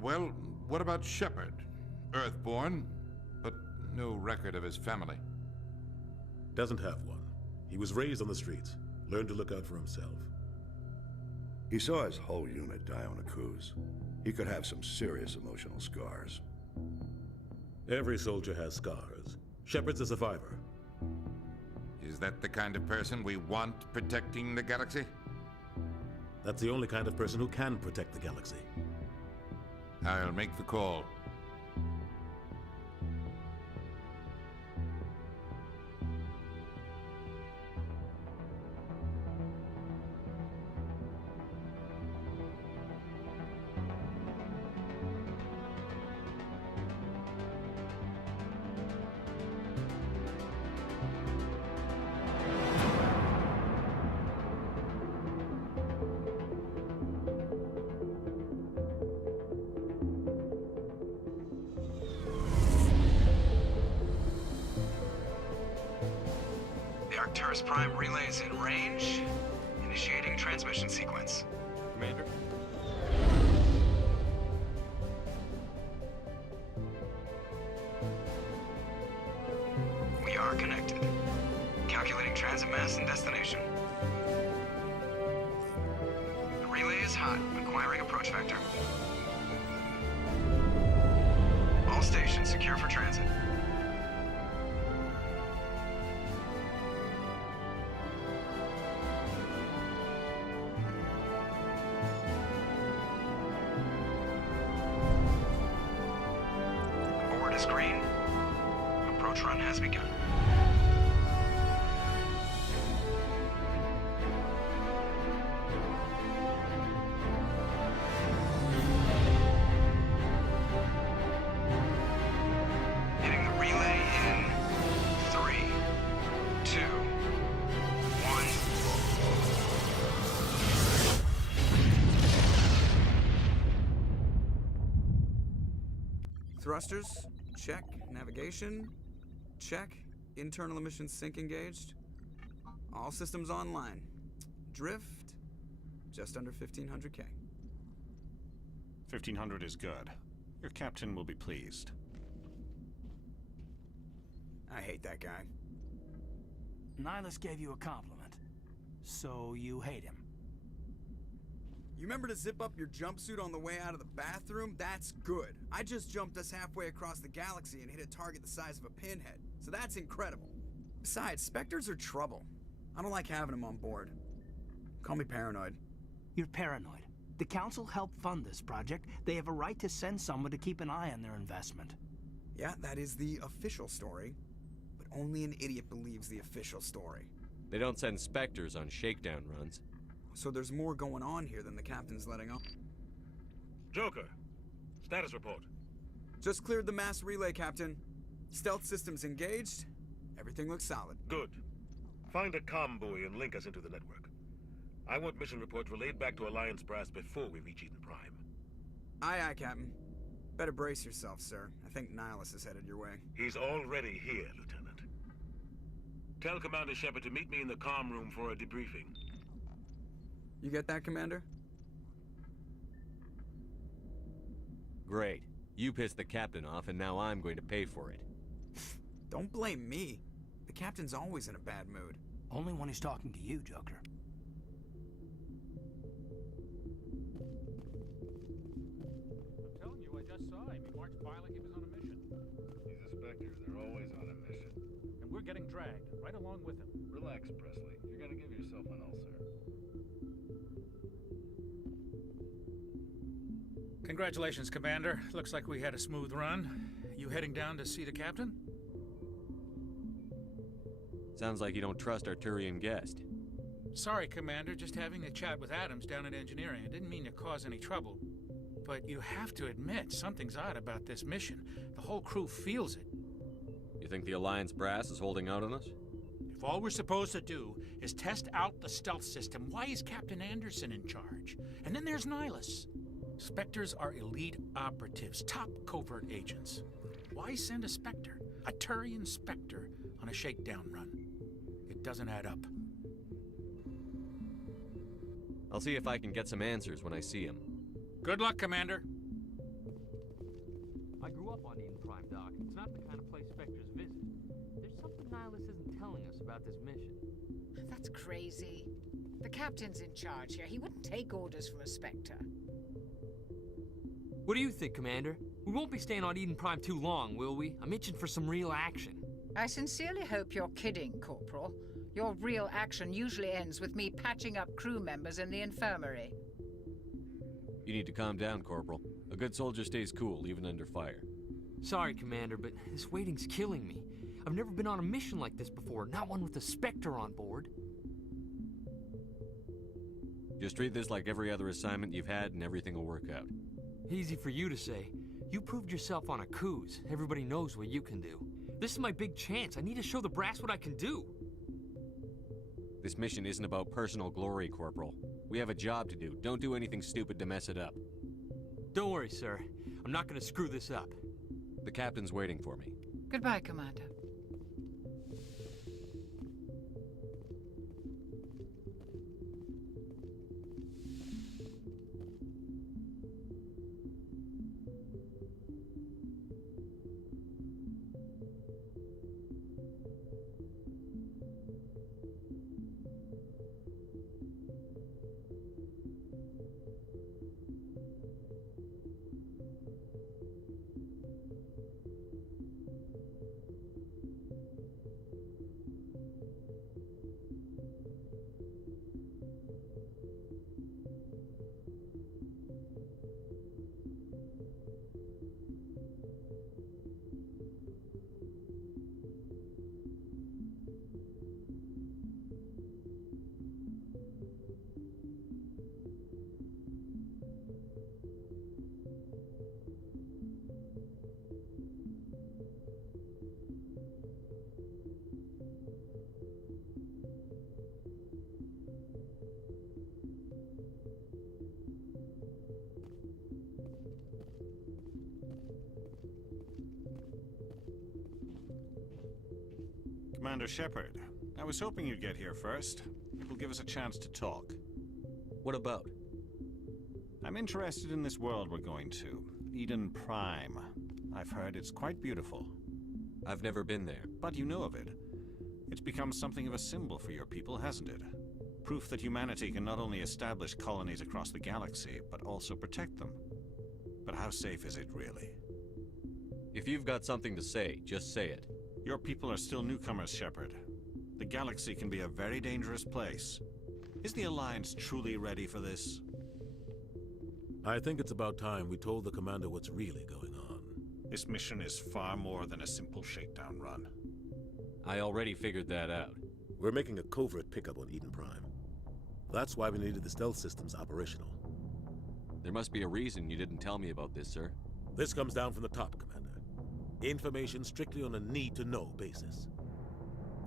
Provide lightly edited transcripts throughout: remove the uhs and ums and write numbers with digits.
Well, what about Shepard? Earthborn, but no record of his family. Doesn't have one. He was raised on the streets. Learned to look out for himself. He saw his whole unit die on a cruise. He could have some serious emotional scars. Every soldier has scars. Shepard's a survivor. Is that the kind of person we want protecting the galaxy? That's the only kind of person who can protect the galaxy. I'll make the call. Arcturus Prime relay is in range. Initiating transmission sequence. Commander? We are connected. Calculating transit mass and destination. The relay is hot, acquiring approach vector. All stations secure for transit. Green. Approach run has begun. Hitting the relay in 3, 2, 1. Thrusters. Check. Navigation. Check. Internal emission sync engaged. All systems online. Drift. Just under 1500K. 1500 is good. Your captain will be pleased. I hate that guy. Nihilus gave you a compliment. So you hate him. You remember to zip up your jumpsuit on the way out of the bathroom? That's good. I just jumped us halfway across the galaxy and hit a target the size of a pinhead. So that's incredible. Besides, Spectres are trouble. I don't like having them on board. Call me paranoid. You're paranoid. The Council helped fund this project. They have a right to send someone to keep an eye on their investment. Yeah, that is the official story. But only an idiot believes the official story. They don't send Spectres on shakedown runs. So there's more going on here than the captain's letting on. Joker, status report. Just cleared the mass relay, Captain. Stealth systems engaged. Everything looks solid. Good. Find a comm buoy and link us into the network. I want mission reports relayed back to Alliance brass before we reach Eden Prime. Aye, aye, Captain. Better brace yourself, sir. I think Nihilus is headed your way. He's already here, Lieutenant. Tell Commander Shepard to meet me in the comm room for a debriefing. You get that, Commander? Great. You pissed the captain off, and now I'm going to pay for it. Don't blame me. The captain's always in a bad mood. Only when he's talking to you, Joker. I'm telling you, I just saw him. He marched by like he was on a mission. He's a Spectre. They're always on a mission. And we're getting dragged, right along with him. Relax, Presley. You're gonna give yourself an ulcer. Congratulations, Commander. Looks like we had a smooth run. You heading down to see the captain? Sounds like you don't trust our Turian guest. Sorry, Commander. Just having a chat with Adams down at engineering. I didn't mean to cause any trouble. But you have to admit, something's odd about this mission. The whole crew feels it. You think the Alliance brass is holding out on us? If all we're supposed to do is test out the stealth system, why is Captain Anderson in charge? And then there's Nihilus. Spectres are elite operatives, top covert agents. Why send a Spectre, a Turian Spectre, on a shakedown run? It doesn't add up. I'll see if I can get some answers when I see him. Good luck, Commander. grew up on Eden Prime, Doc. It's not the kind of place Spectres visit. There's something Nihilus isn't telling us about this mission. That's crazy. The captain's in charge here. He wouldn't take orders from a Spectre. What do you think, Commander? We won't be staying on Eden Prime too long, will we? I'm itching for some real action. I sincerely hope you're kidding, Corporal. Your real action usually ends with me patching up crew members in the infirmary. You need to calm down, Corporal. A good soldier stays cool, even under fire. Sorry, Commander, but this waiting's killing me. I've never been on a mission like this before, not one with a Spectre on board. Just treat this like every other assignment you've had and everything will work out. Easy for you to say. You proved yourself on a cruise. Everybody knows what you can do. This is my big chance. I need to show the brass what I can do. This mission isn't about personal glory, Corporal. We have a job to do. Don't do anything stupid to mess it up. Don't worry, sir. I'm not gonna screw this up. The captain's waiting for me. Goodbye, Commander. Commander Shepard, I was hoping you'd get here first. It will give us a chance to talk. What about? I'm interested in this world we're going to, Eden Prime. I've heard it's quite beautiful. I've never been there. But you know of it. It's become something of a symbol for your people, hasn't it? Proof that humanity can not only establish colonies across the galaxy, but also protect them. But how safe is it, really? If you've got something to say, just say it. Your people are still newcomers, Shepard. The galaxy can be a very dangerous place. Is the Alliance truly ready for this? I think it's about time we told the commander what's really going on. This mission is far more than a simple shakedown run. I already figured that out. We're making a covert pickup on Eden Prime. That's why we needed the stealth systems operational. There must be a reason you didn't tell me about this, sir. This comes down from the top, Commander. Information strictly on a need-to-know basis.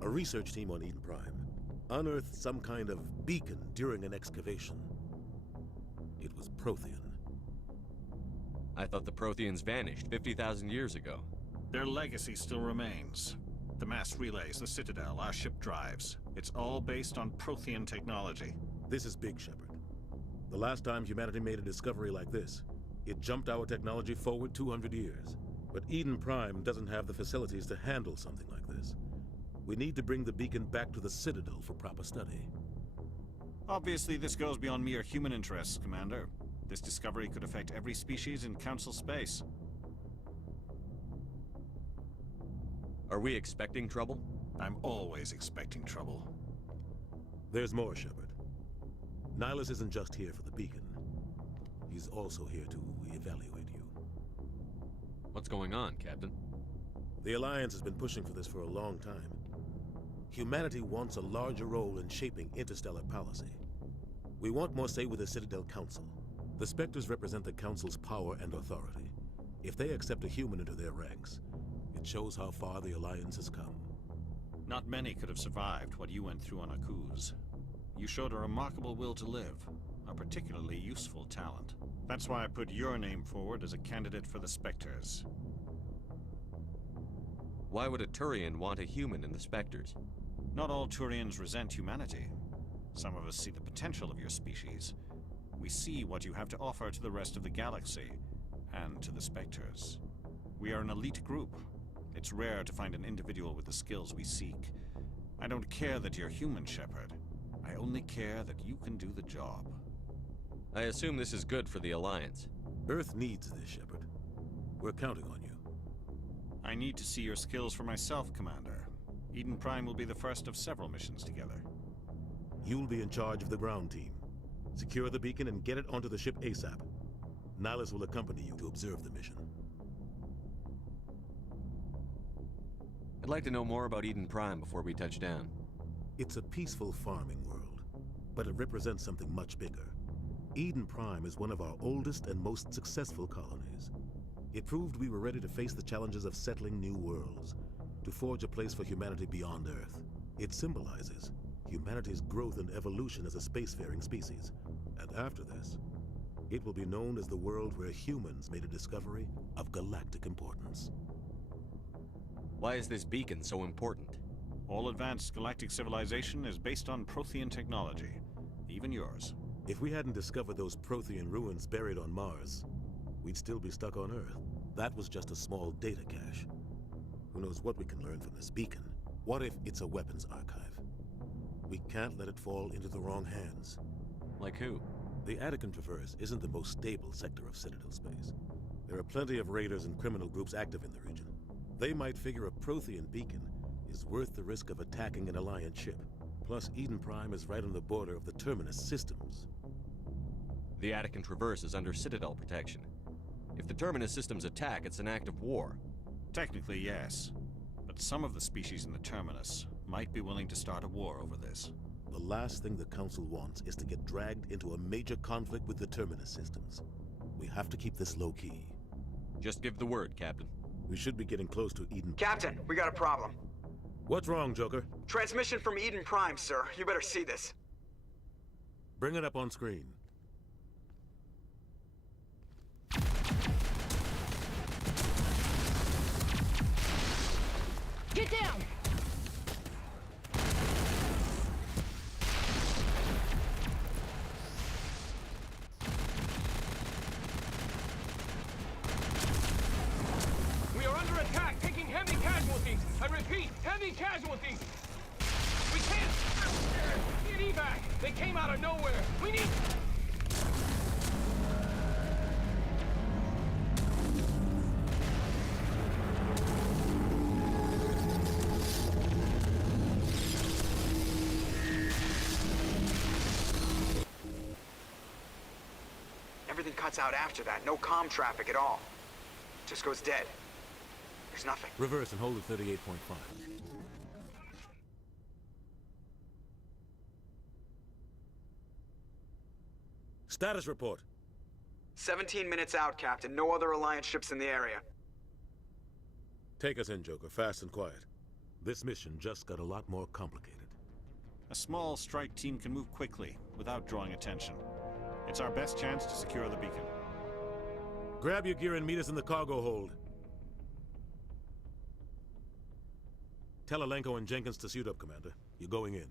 A research team on Eden Prime unearthed some kind of beacon during an excavation. It was Prothean. I thought the Protheans vanished 50,000 years ago. Their legacy still remains. The mass relays, the Citadel, our ship drives. It's all based on Prothean technology. This is big, Shepard. The last time humanity made a discovery like this, it jumped our technology forward 200 years. But Eden Prime doesn't have the facilities to handle something like this. We need to bring the beacon back to the Citadel for proper study. Obviously, this goes beyond mere human interests, Commander. This discovery could affect every species in Council space. Are we expecting trouble? I'm always expecting trouble. There's more, Shepard. Nihilus isn't just here for the beacon. He's also here to evaluate you. What's going on, Captain? The Alliance has been pushing for this for a long time. Humanity wants a larger role in shaping interstellar policy. We want more say with the Citadel Council. The Spectres represent the Council's power and authority. If they accept a human into their ranks, it shows how far the Alliance has come. Not many could have survived what you went through on Akuz. You showed a remarkable will to live, a particularly useful talent. That's why I put your name forward as a candidate for the Spectres. Why would a Turian want a human in the Spectres? Not all Turians resent humanity. Some of us see the potential of your species. We see what you have to offer to the rest of the galaxy, and to the Spectres. We are an elite group. It's rare to find an individual with the skills we seek. I don't care that you're human, Shepard. I only care that you can do the job. I assume this is good for the Alliance. Earth needs this, Shepard. We're counting on you. I need to see your skills for myself, Commander. Eden Prime will be the first of several missions together. You'll be in charge of the ground team. Secure the beacon and get it onto the ship ASAP. Nihilus will accompany you to observe the mission. I'd like to know more about Eden Prime before we touch down. It's a peaceful farming world, but it represents something much bigger. Eden Prime is one of our oldest and most successful colonies. It proved we were ready to face the challenges of settling new worlds, to forge a place for humanity beyond Earth. It symbolizes humanity's growth and evolution as a spacefaring species. And after this, it will be known as the world where humans made a discovery of galactic importance. Why is this beacon so important? All advanced galactic civilization is based on Prothean technology, even yours. If we hadn't discovered those Prothean ruins buried on Mars, we'd still be stuck on Earth. That was just a small data cache. Who knows what we can learn from this beacon? What if it's a weapons archive? We can't let it fall into the wrong hands. Like who? The Attican Traverse isn't the most stable sector of Citadel space. There are plenty of raiders and criminal groups active in the region. They might figure a Prothean beacon is worth the risk of attacking an Alliance ship. Plus, Eden Prime is right on the border of the Terminus systems. The Attican Traverse is under Citadel protection. If the Terminus systems attack, it's an act of war. Technically, yes. But some of the species in the Terminus might be willing to start a war over this. The last thing the Council wants is to get dragged into a major conflict with the Terminus systems. We have to keep this low-key. Just give the word, Captain. We should be getting close to Eden. Captain, we got a problem. What's wrong, Joker? Transmission from Eden Prime, sir. You better see this. Bring it up on screen. Get down! We are under attack, taking heavy casualties. I repeat, heavy casualties. We can't get evac. They came out of nowhere. We need... Everything cuts out after that. No comm traffic at all. Just goes dead. There's nothing. Reverse and hold at 38.5. Status report. 17 minutes out, Captain. No other Alliance ships in the area. Take us in, Joker. Fast and quiet. This mission just got a lot more complicated. A small strike team can move quickly, without drawing attention. It's our best chance to secure the beacon. Grab your gear and meet us in the cargo hold. Tell Alenko and Jenkins to suit up, Commander. You're going in.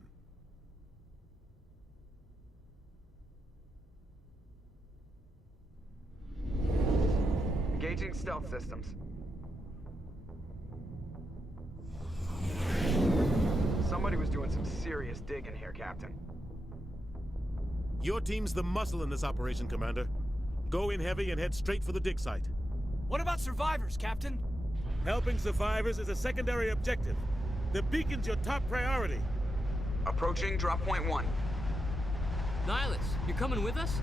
Engaging stealth systems. Somebody was doing some serious digging here, Captain. Your team's the muscle in this operation, Commander. Go in heavy and head straight for the dig site. What about survivors, Captain? Helping survivors is a secondary objective. The beacon's your top priority. Approaching drop point 1. Nihilus, you coming with us?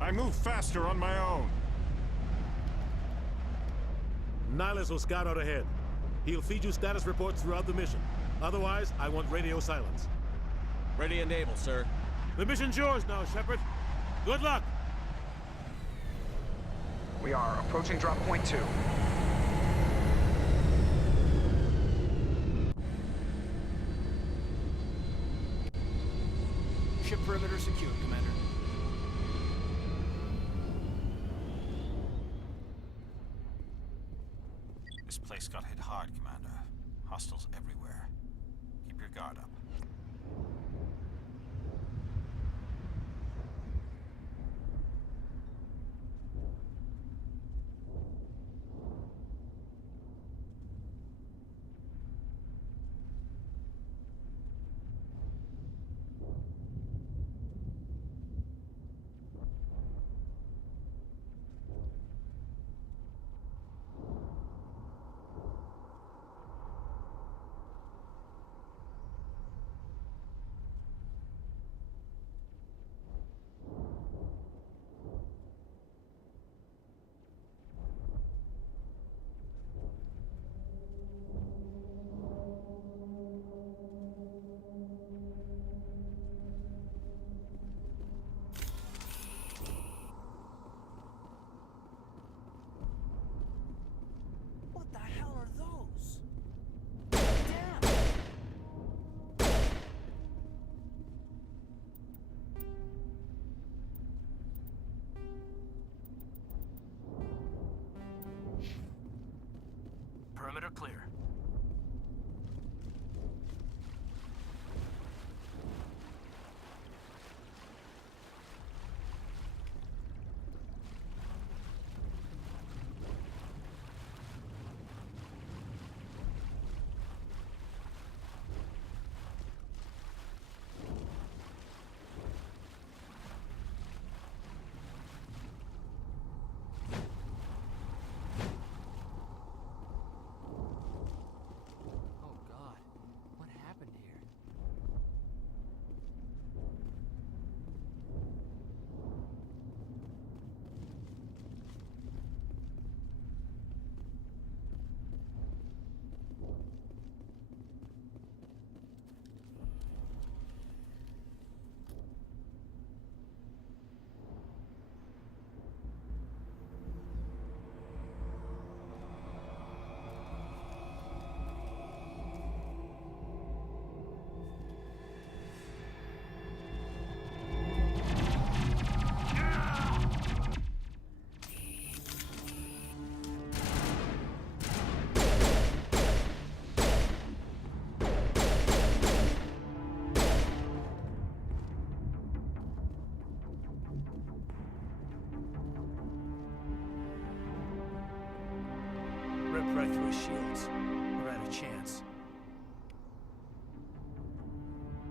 I move faster on my own. Nihilus will scout out ahead. He'll feed you status reports throughout the mission. Otherwise, I want radio silence. Ready and able, sir. The mission's yours now, Shepard. Good luck! We are approaching drop point 2. Ship perimeter secured, Commander. This place got hit hard, Commander. Hostiles everywhere. Keep your guard up. rip right through his shields. Never had a chance.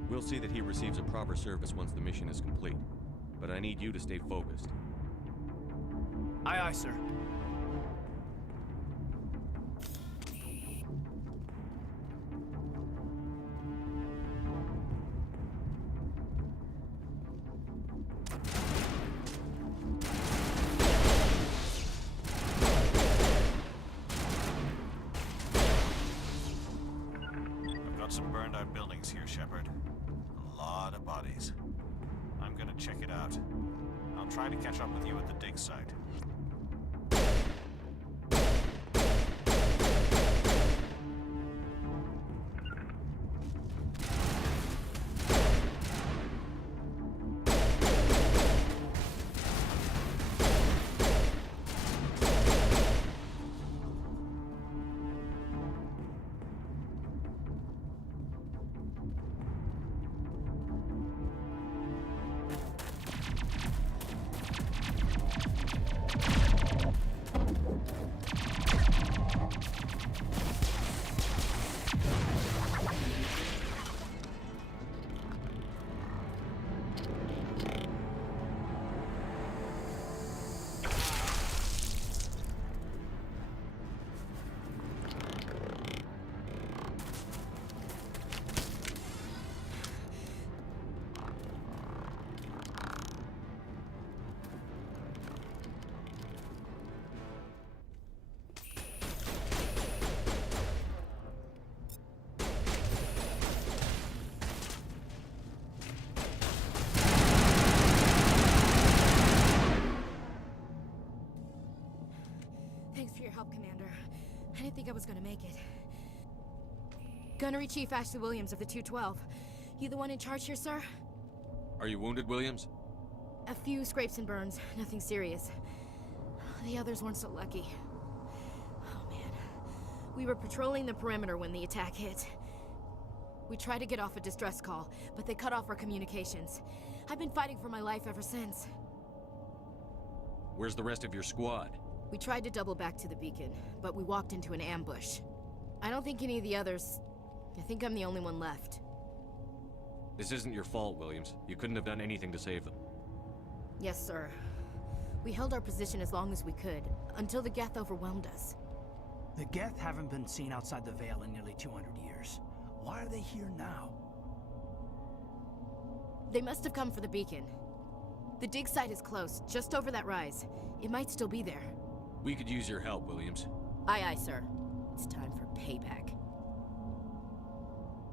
We'll see that he receives a proper service once the mission is complete. But I need you to stay focused. Aye, aye, sir. I've got some burned out buildings here, Shepard. A lot of bodies. I'm gonna check it out. I'll try to catch up with you at the dig site. Thanks for your help, Commander. I didn't think I was gonna make it. Gunnery Chief Ashley Williams of the 212. You the one in charge here, sir? Are you wounded, Williams? A few scrapes and burns, nothing serious. The others weren't so lucky. Oh man. We were patrolling the perimeter when the attack hit. We tried to get off a distress call, but they cut off our communications. I've been fighting for my life ever since. Where's the rest of your squad? We tried to double back to the beacon, but we walked into an ambush. I don't think any of the others... I think I'm the only one left. This isn't your fault, Williams. You couldn't have done anything to save them. Yes, sir. We held our position as long as we could, until the Geth overwhelmed us. The Geth haven't been seen outside the Veil in nearly 200 years. Why are they here now? They must have come for the beacon. The dig site is close, just over that rise. It might still be there. We could use your help, Williams. Aye, aye, sir. It's time for payback.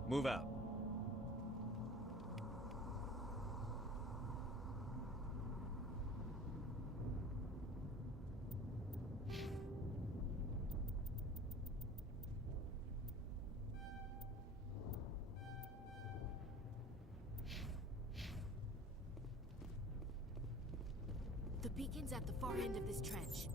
Move out. The beacon's at the far end of this trench.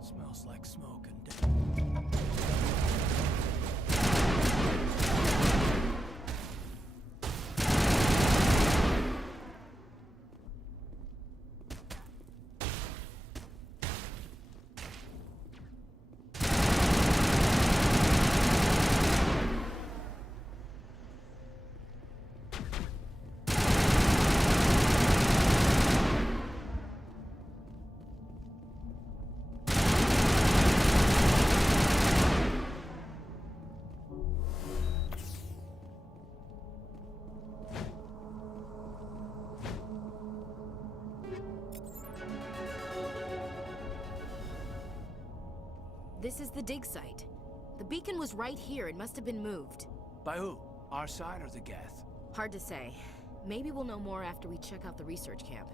Smells like smoke and death. This is the dig site. The beacon was right here. It must have been moved. By who? Our side or the Geth? Hard to say. Maybe we'll know more after we check out the research camp.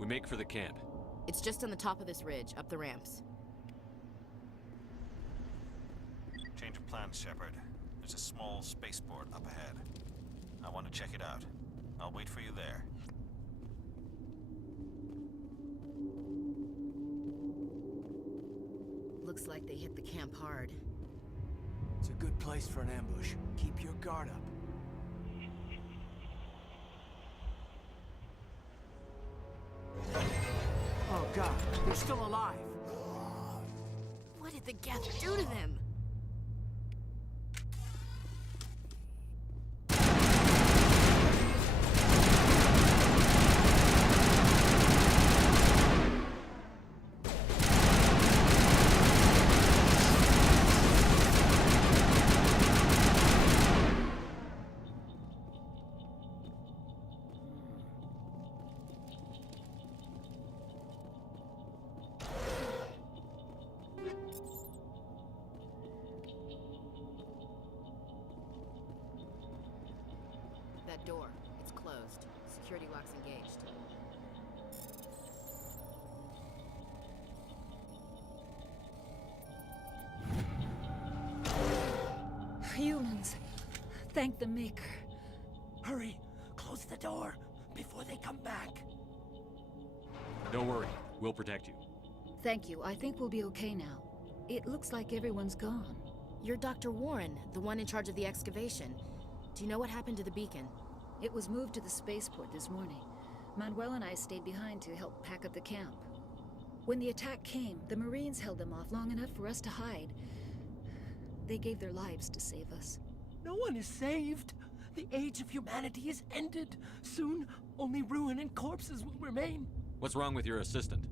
We make for the camp. It's just on the top of this ridge, up the ramps. Change of plans, Shepard. There's a small spaceport up ahead. I want to check it out. I'll wait for you there. Looks like they hit the camp hard. It's a good place for an ambush. Keep your guard up. Oh god, they're still alive. What did the Geth do to them? That door, it's closed. Security lock's engaged. Humans. Thank the Maker. Hurry! Close the door before they come back. Don't worry. We'll protect you. Thank you. I think we'll be okay now. It looks like everyone's gone. You're Dr. Warren, the one in charge of the excavation. Do you know what happened to the beacon? It was moved to the spaceport this morning. Manuel and I stayed behind to help pack up the camp. When the attack came, the Marines held them off long enough for us to hide. They gave their lives to save us. No one is saved. The age of humanity is ended. Soon, only ruin and corpses will remain. What's wrong with your assistant?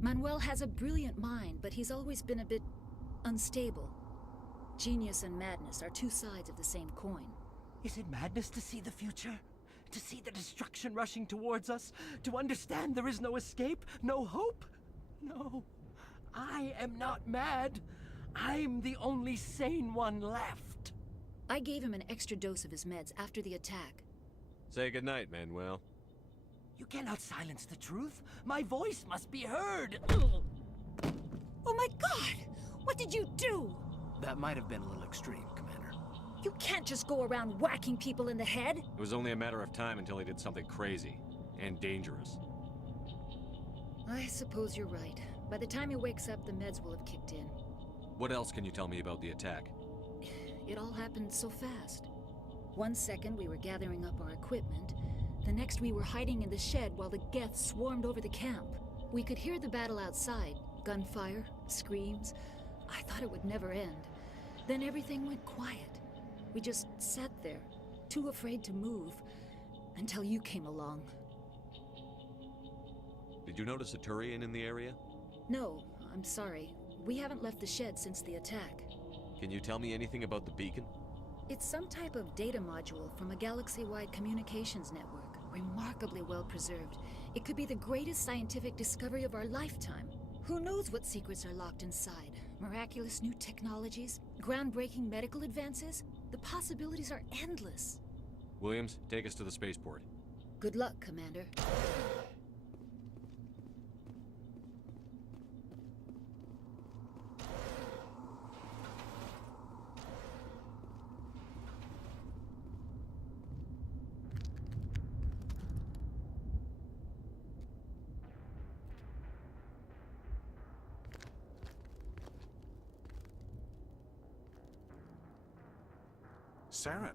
Manuel has a brilliant mind, but he's always been a bit unstable. Genius and madness are two sides of the same coin. Is it madness to see the future? To see the destruction rushing towards us? To understand there is no escape? No hope? No. I am not mad. I'm the only sane one left. I gave him an extra dose of his meds after the attack. Say goodnight, Manuel. You cannot silence the truth. My voice must be heard. Oh my god! What did you do? That might have been a little extreme, Commander. You can't just go around whacking people in the head. It was only a matter of time until he did something crazy and dangerous. I suppose you're right. By the time he wakes up, the meds will have kicked in. What else can you tell me about the attack? It all happened so fast. 1 second we were gathering up our equipment. The next we were hiding in the shed while the Geth swarmed over the camp. We could hear the battle outside. Gunfire, screams. I thought it would never end. Then everything went quiet. We just sat there, too afraid to move, until you came along. Did you notice a Turian in the area? No, I'm sorry. We haven't left the shed since the attack. Can you tell me anything about the beacon? It's some type of data module from a galaxy-wide communications network. Remarkably well preserved. It could be the greatest scientific discovery of our lifetime. Who knows what secrets are locked inside? Miraculous new technologies? Groundbreaking medical advances? The possibilities are endless. Williams, take us to the spaceport. Good luck, Commander. Saren.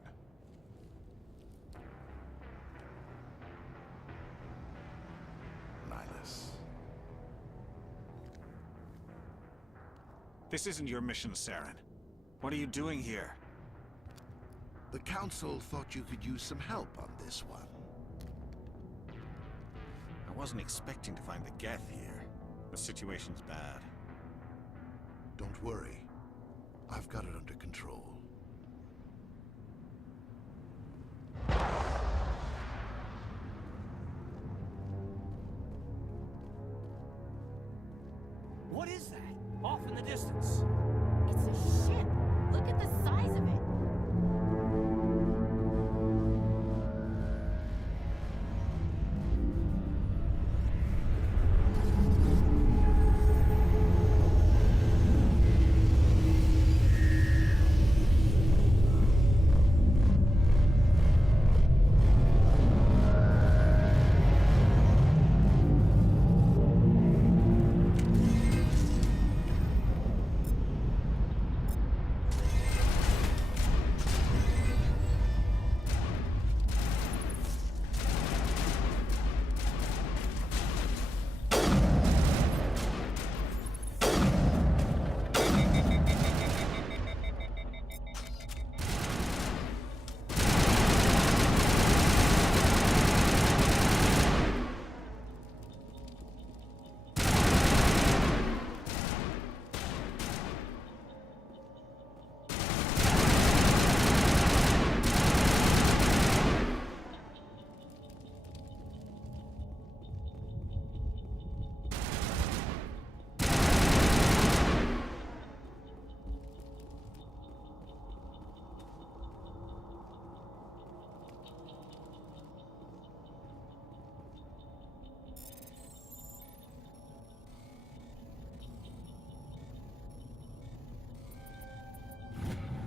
Nihilus. This isn't your mission, Saren. What are you doing here? The Council thought you could use some help on this one. I wasn't expecting to find the Geth here. The situation's bad. Don't worry. I've got it under control. What is that? Off in the distance. It's a ship. Look at the size of it.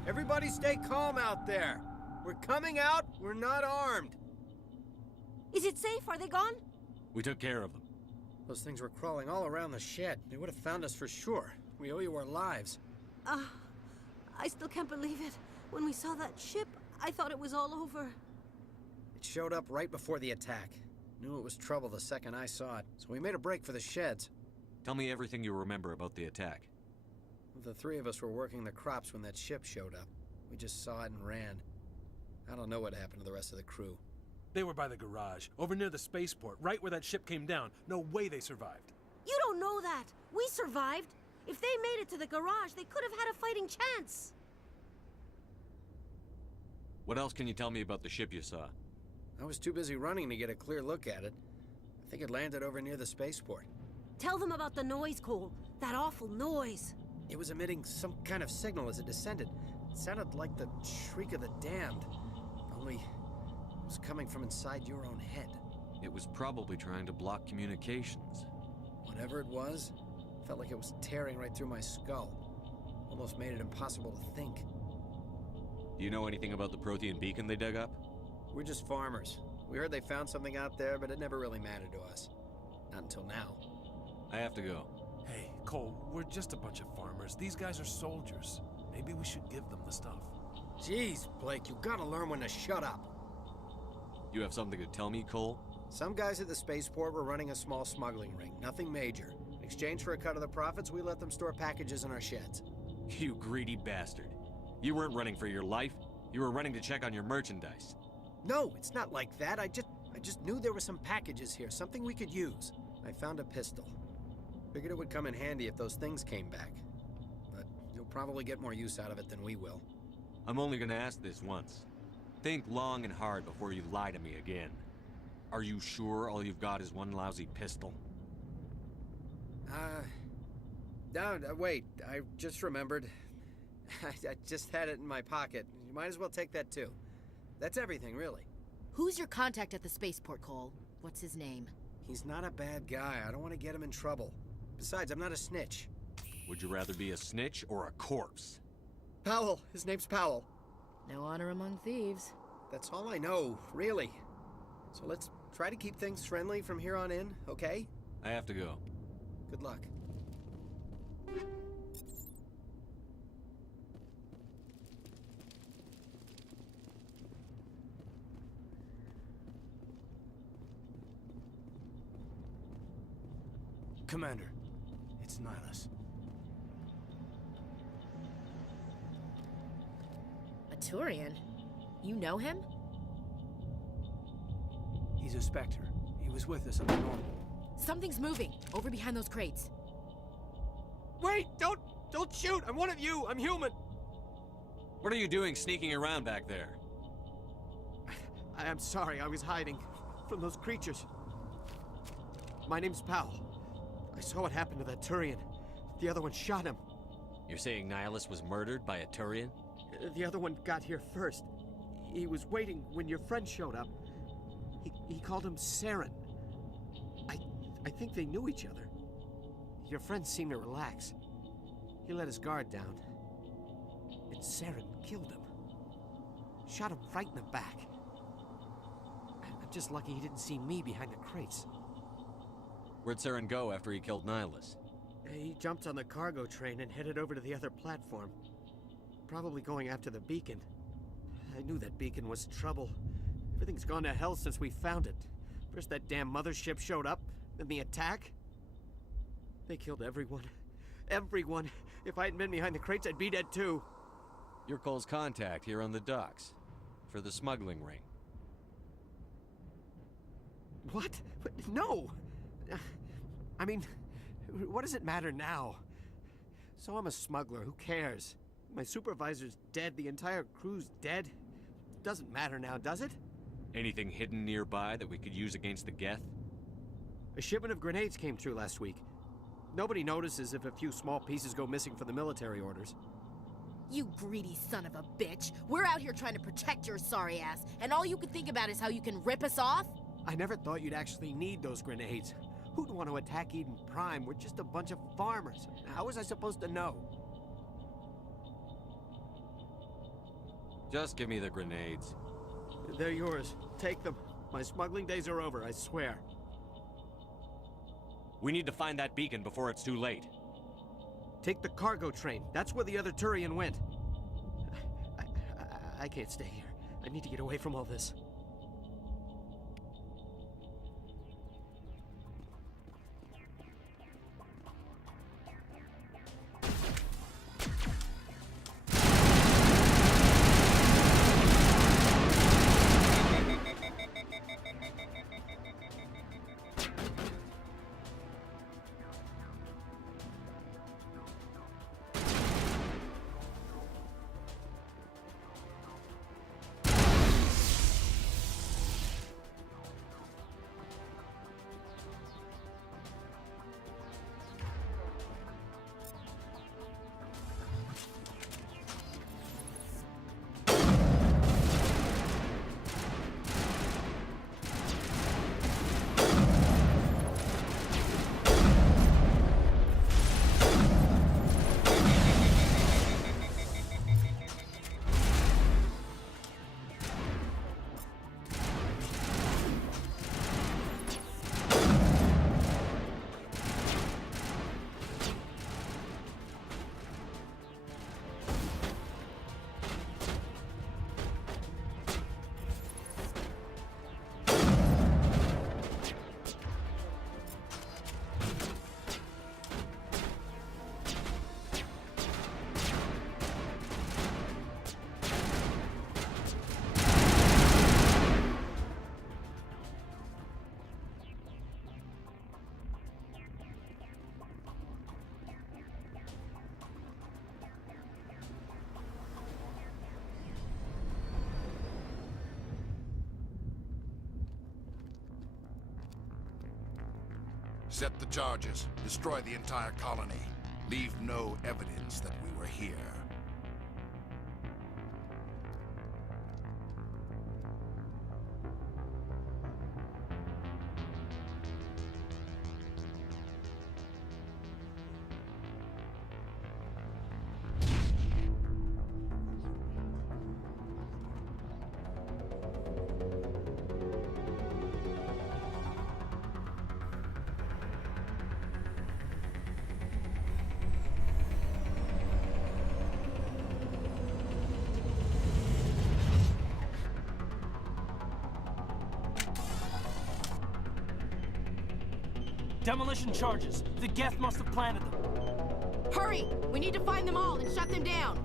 Everybody stay calm out there. We're coming out, we're not armed. Is it safe? Are they gone? We took care of them. Those things were crawling all around the shed. They would have found us for sure. We owe you our lives. I still can't believe it. When we saw that ship, I thought it was all over. It showed up right before the attack. Knew it was trouble the second I saw it, so we made a break for the sheds. Tell me everything you remember about the attack. The three of us were working the crops when that ship showed up. We just saw it and ran. I don't know what happened to the rest of the crew. They were by the garage, over near the spaceport, right where that ship came down. No way they survived. You don't know that. We survived. If they made it to the garage, they could have had a fighting chance. What else can you tell me about the ship you saw? I was too busy running to get a clear look at it. I think it landed over near the spaceport. Tell them about the noise, Cole. That awful noise. It was emitting some kind of signal as it descended. It sounded like the shriek of the damned. Only it was coming from inside your own head. It was probably trying to block communications. Whatever it was, felt like it was tearing right through my skull. Almost made it impossible to think. Do you know anything about the Protean beacon they dug up? We're just farmers. We heard they found something out there, but it never really mattered to us. Not until now. I have to go. Hey, Cole, we're just a bunch of farmers. These guys are soldiers. Maybe we should give them the stuff. Jeez, Blake, you gotta learn when to shut up. You have something to tell me, Cole? Some guys at the spaceport were running a small smuggling ring. Nothing major. In exchange for a cut of the profits, we let them store packages in our sheds. You greedy bastard. You weren't running for your life. You were running to check on your merchandise. No, it's not like that. I just knew there were some packages here, something we could use. I found a pistol. Figured it would come in handy if those things came back. But you'll probably get more use out of it than we will. I'm only gonna ask this once. Think long and hard before you lie to me again. Are you sure all you've got is one lousy pistol? No, wait. I just remembered. I just had it in my pocket. You might as well take that too. That's everything, really. Who's your contact at the spaceport, Cole? What's his name? He's not a bad guy. I don't want to get him in trouble. Besides, I'm not a snitch. Would you rather be a snitch or a corpse? Powell. His name's Powell. No honor among thieves. That's all I know, really. So let's try to keep things friendly from here on in, okay? I have to go. Good luck. Commander, it's Nihilus. A Turian? You know him? He's a Spectre. He was with us on the normal. Something's moving, over behind those crates. Wait! Don't shoot! I'm one of you! I'm human! What are you doing sneaking around back there? I'm sorry, I was hiding from those creatures. My name's Powell. I saw what happened to that Turian. The other one shot him. You're saying Nihilus was murdered by a Turian? The other one got here first. He was waiting when your friend showed up. He called him Saren. I think they knew each other. Your friend seemed to relax. He let his guard down. And Saren killed him. Shot him right in the back. I'm just lucky he didn't see me behind the crates. Where'd Saren go after he killed Nihilus? He jumped on the cargo train and headed over to the other platform. Probably going after the beacon. I knew that beacon was trouble. Everything's gone to hell since we found it. First that damn mothership showed up, then the attack. They killed everyone. Everyone. If I hadn't been behind the crates, I'd be dead too. You're Cole's contact here on the docks. For the smuggling ring. What? No! I mean, what does it matter now? So I'm a smuggler, who cares? My supervisor's dead, the entire crew's dead. Doesn't matter now, does it? Anything hidden nearby that we could use against the Geth? A shipment of grenades came through last week. Nobody notices if a few small pieces go missing for the military orders. You greedy son of a bitch. We're out here trying to protect your sorry ass, and all you can think about is how you can rip us off? I never thought you'd actually need those grenades. Who'd want to attack Eden Prime? We're just a bunch of farmers. How was I supposed to know? Just give me the grenades. They're yours. Take them. My smuggling days are over, I swear. We need to find that beacon before it's too late. Take the cargo train. That's where the other Turian went. I can't stay here. I need to get away from all this. Set the charges. Destroy the entire colony. Leave no evidence that we were here. Demolition charges. The Geth must have planted them. Hurry! We need to find them all and shut them down.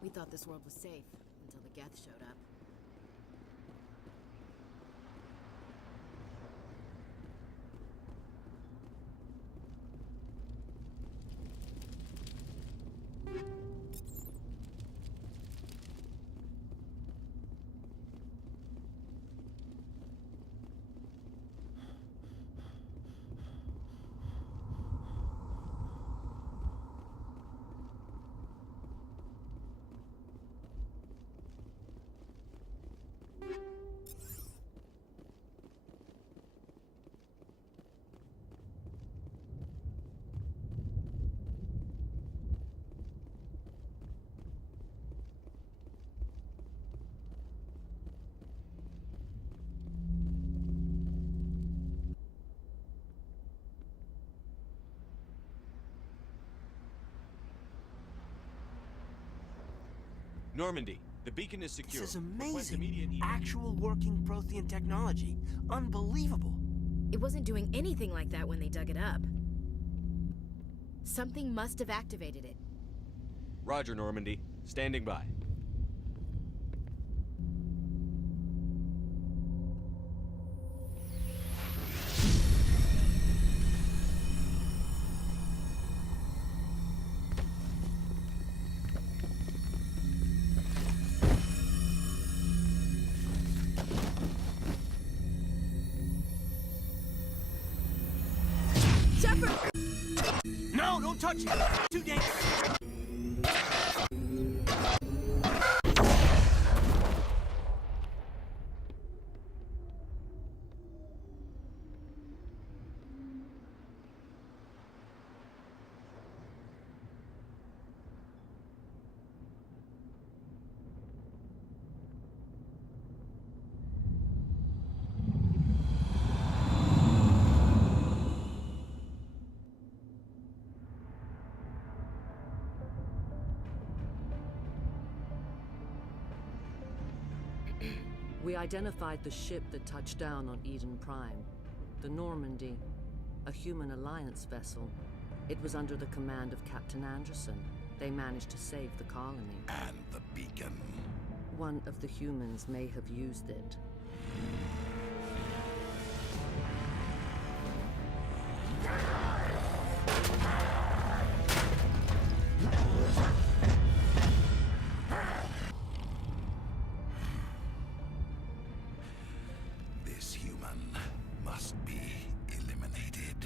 We thought this world was safe until the Geth showed up. Normandy, the beacon is secure. This is Request amazing. immediate Actual working Prothean technology. Unbelievable. It wasn't doing anything like that when they dug it up. Something must have activated it. Roger, Normandy. Standing by. No, don't touch it! Too dangerous! We identified the ship that touched down on Eden Prime. The Normandy, a human alliance vessel. It was under the command of Captain Anderson. They managed to save the colony. And the beacon. One of the humans may have used it. This human must be eliminated.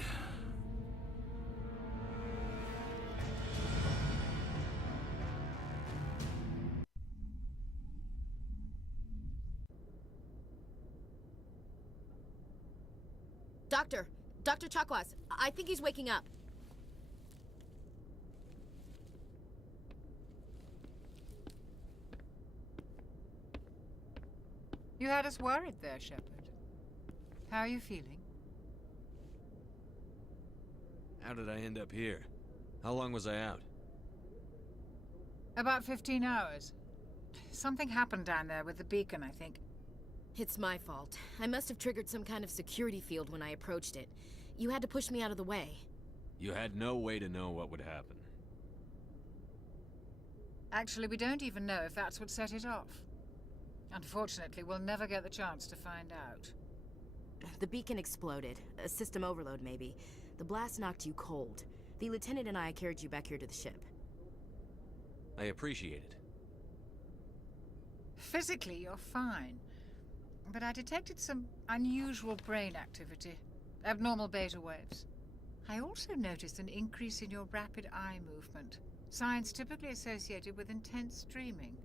Dr. Chakwas, I think he's waking up. You had us worried there, Shepard. How are you feeling? How did I end up here? How long was I out? About 15 hours. Something happened down there with the beacon, I think. It's my fault. I must have triggered some kind of security field when I approached it. You had to push me out of the way. You had no way to know what would happen. Actually, we don't even know if that's what set it off. Unfortunately, we'll never get the chance to find out. The beacon exploded. A system overload, maybe. The blast knocked you cold. The lieutenant and I carried you back here to the ship. I appreciate it. Physically, you're fine. But I detected some unusual brain activity. Abnormal beta waves. I also noticed an increase in your rapid eye movement. Signs typically associated with intense dreaming.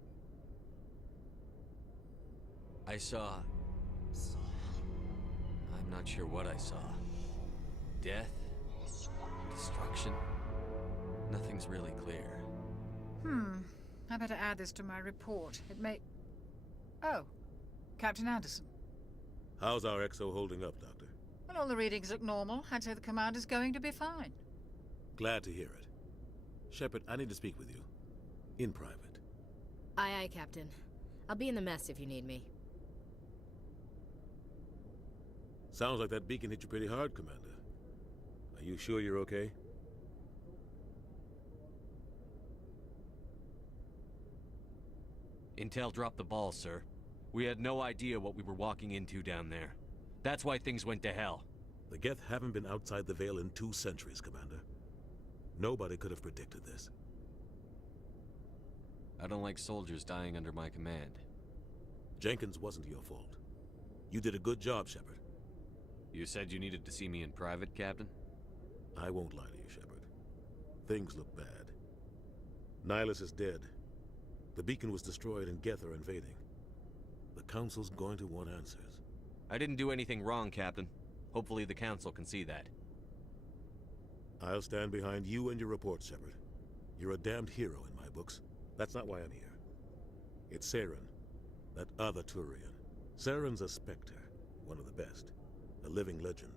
I saw... I'm not sure what I saw. Death? Destruction? Nothing's really clear. I better add this to my report. It may... Oh, Captain Anderson. How's our XO holding up, Doctor? Well, all the readings look normal. I'd say the commander's going to be fine. Glad to hear it. Shepard, I need to speak with you. In private. Aye, aye, Captain. I'll be in the mess if you need me. Sounds like that beacon hit you pretty hard, Commander. Are you sure you're okay? Intel dropped the ball, sir. We had no idea what we were walking into down there. That's why things went to hell. The Geth haven't been outside the Veil in 2 centuries, Commander. Nobody could have predicted this. I don't like soldiers dying under my command. Jenkins wasn't your fault. You did a good job, Shepard. You said you needed to see me in private, Captain? I won't lie to you, Shepard. Things look bad. Nihilus is dead. The beacon was destroyed and Geth are invading. The Council's going to want answers. I didn't do anything wrong, Captain. Hopefully the Council can see that. I'll stand behind you and your report, Shepard. You're a damned hero in my books. That's not why I'm here. It's Saren, that other Turian. Saren's a Spectre, one of the best, a living legend.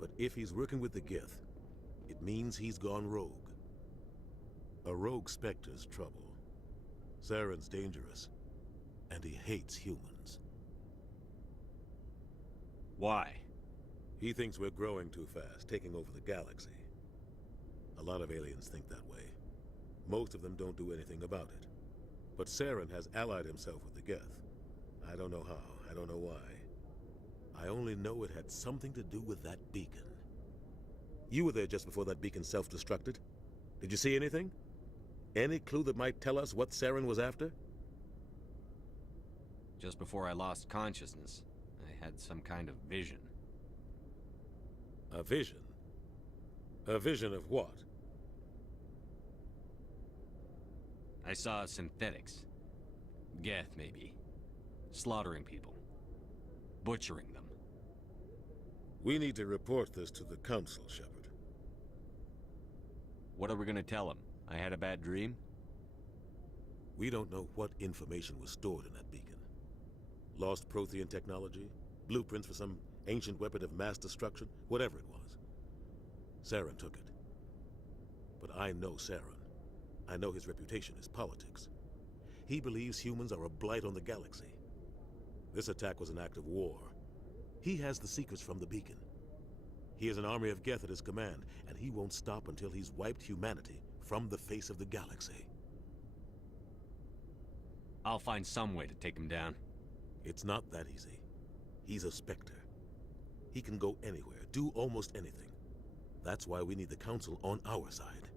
But if he's working with the Geth, it means he's gone rogue. A rogue Spectre's trouble. Saren's dangerous, and he hates humans. Why? He thinks we're growing too fast, taking over the galaxy. A lot of aliens think that way. Most of them don't do anything about it. But Saren has allied himself with the Geth. I don't know how, I don't know why. I only know it had something to do with that beacon. You were there just before that beacon self-destructed. Did you see anything? Any clue that might tell us what Saren was after? Just before I lost consciousness, I had some kind of vision. A vision? A vision of what? I saw synthetics. Geth, maybe. Slaughtering people. Butchering them. We need to report this to the Council, Shepard. What are we gonna tell them? I had a bad dream? We don't know what information was stored in that beacon. Lost Prothean technology? Blueprints for some ancient weapon of mass destruction? Whatever it was. Saren took it. But I know Saren. I know his reputation is politics. He believes humans are a blight on the galaxy. This attack was an act of war. He has the secrets from the beacon. He has an army of Geth at his command, and he won't stop until he's wiped humanity from the face of the galaxy. I'll find some way to take him down. It's not that easy. He's a Spectre. He can go anywhere, do almost anything. That's why we need the Council on our side.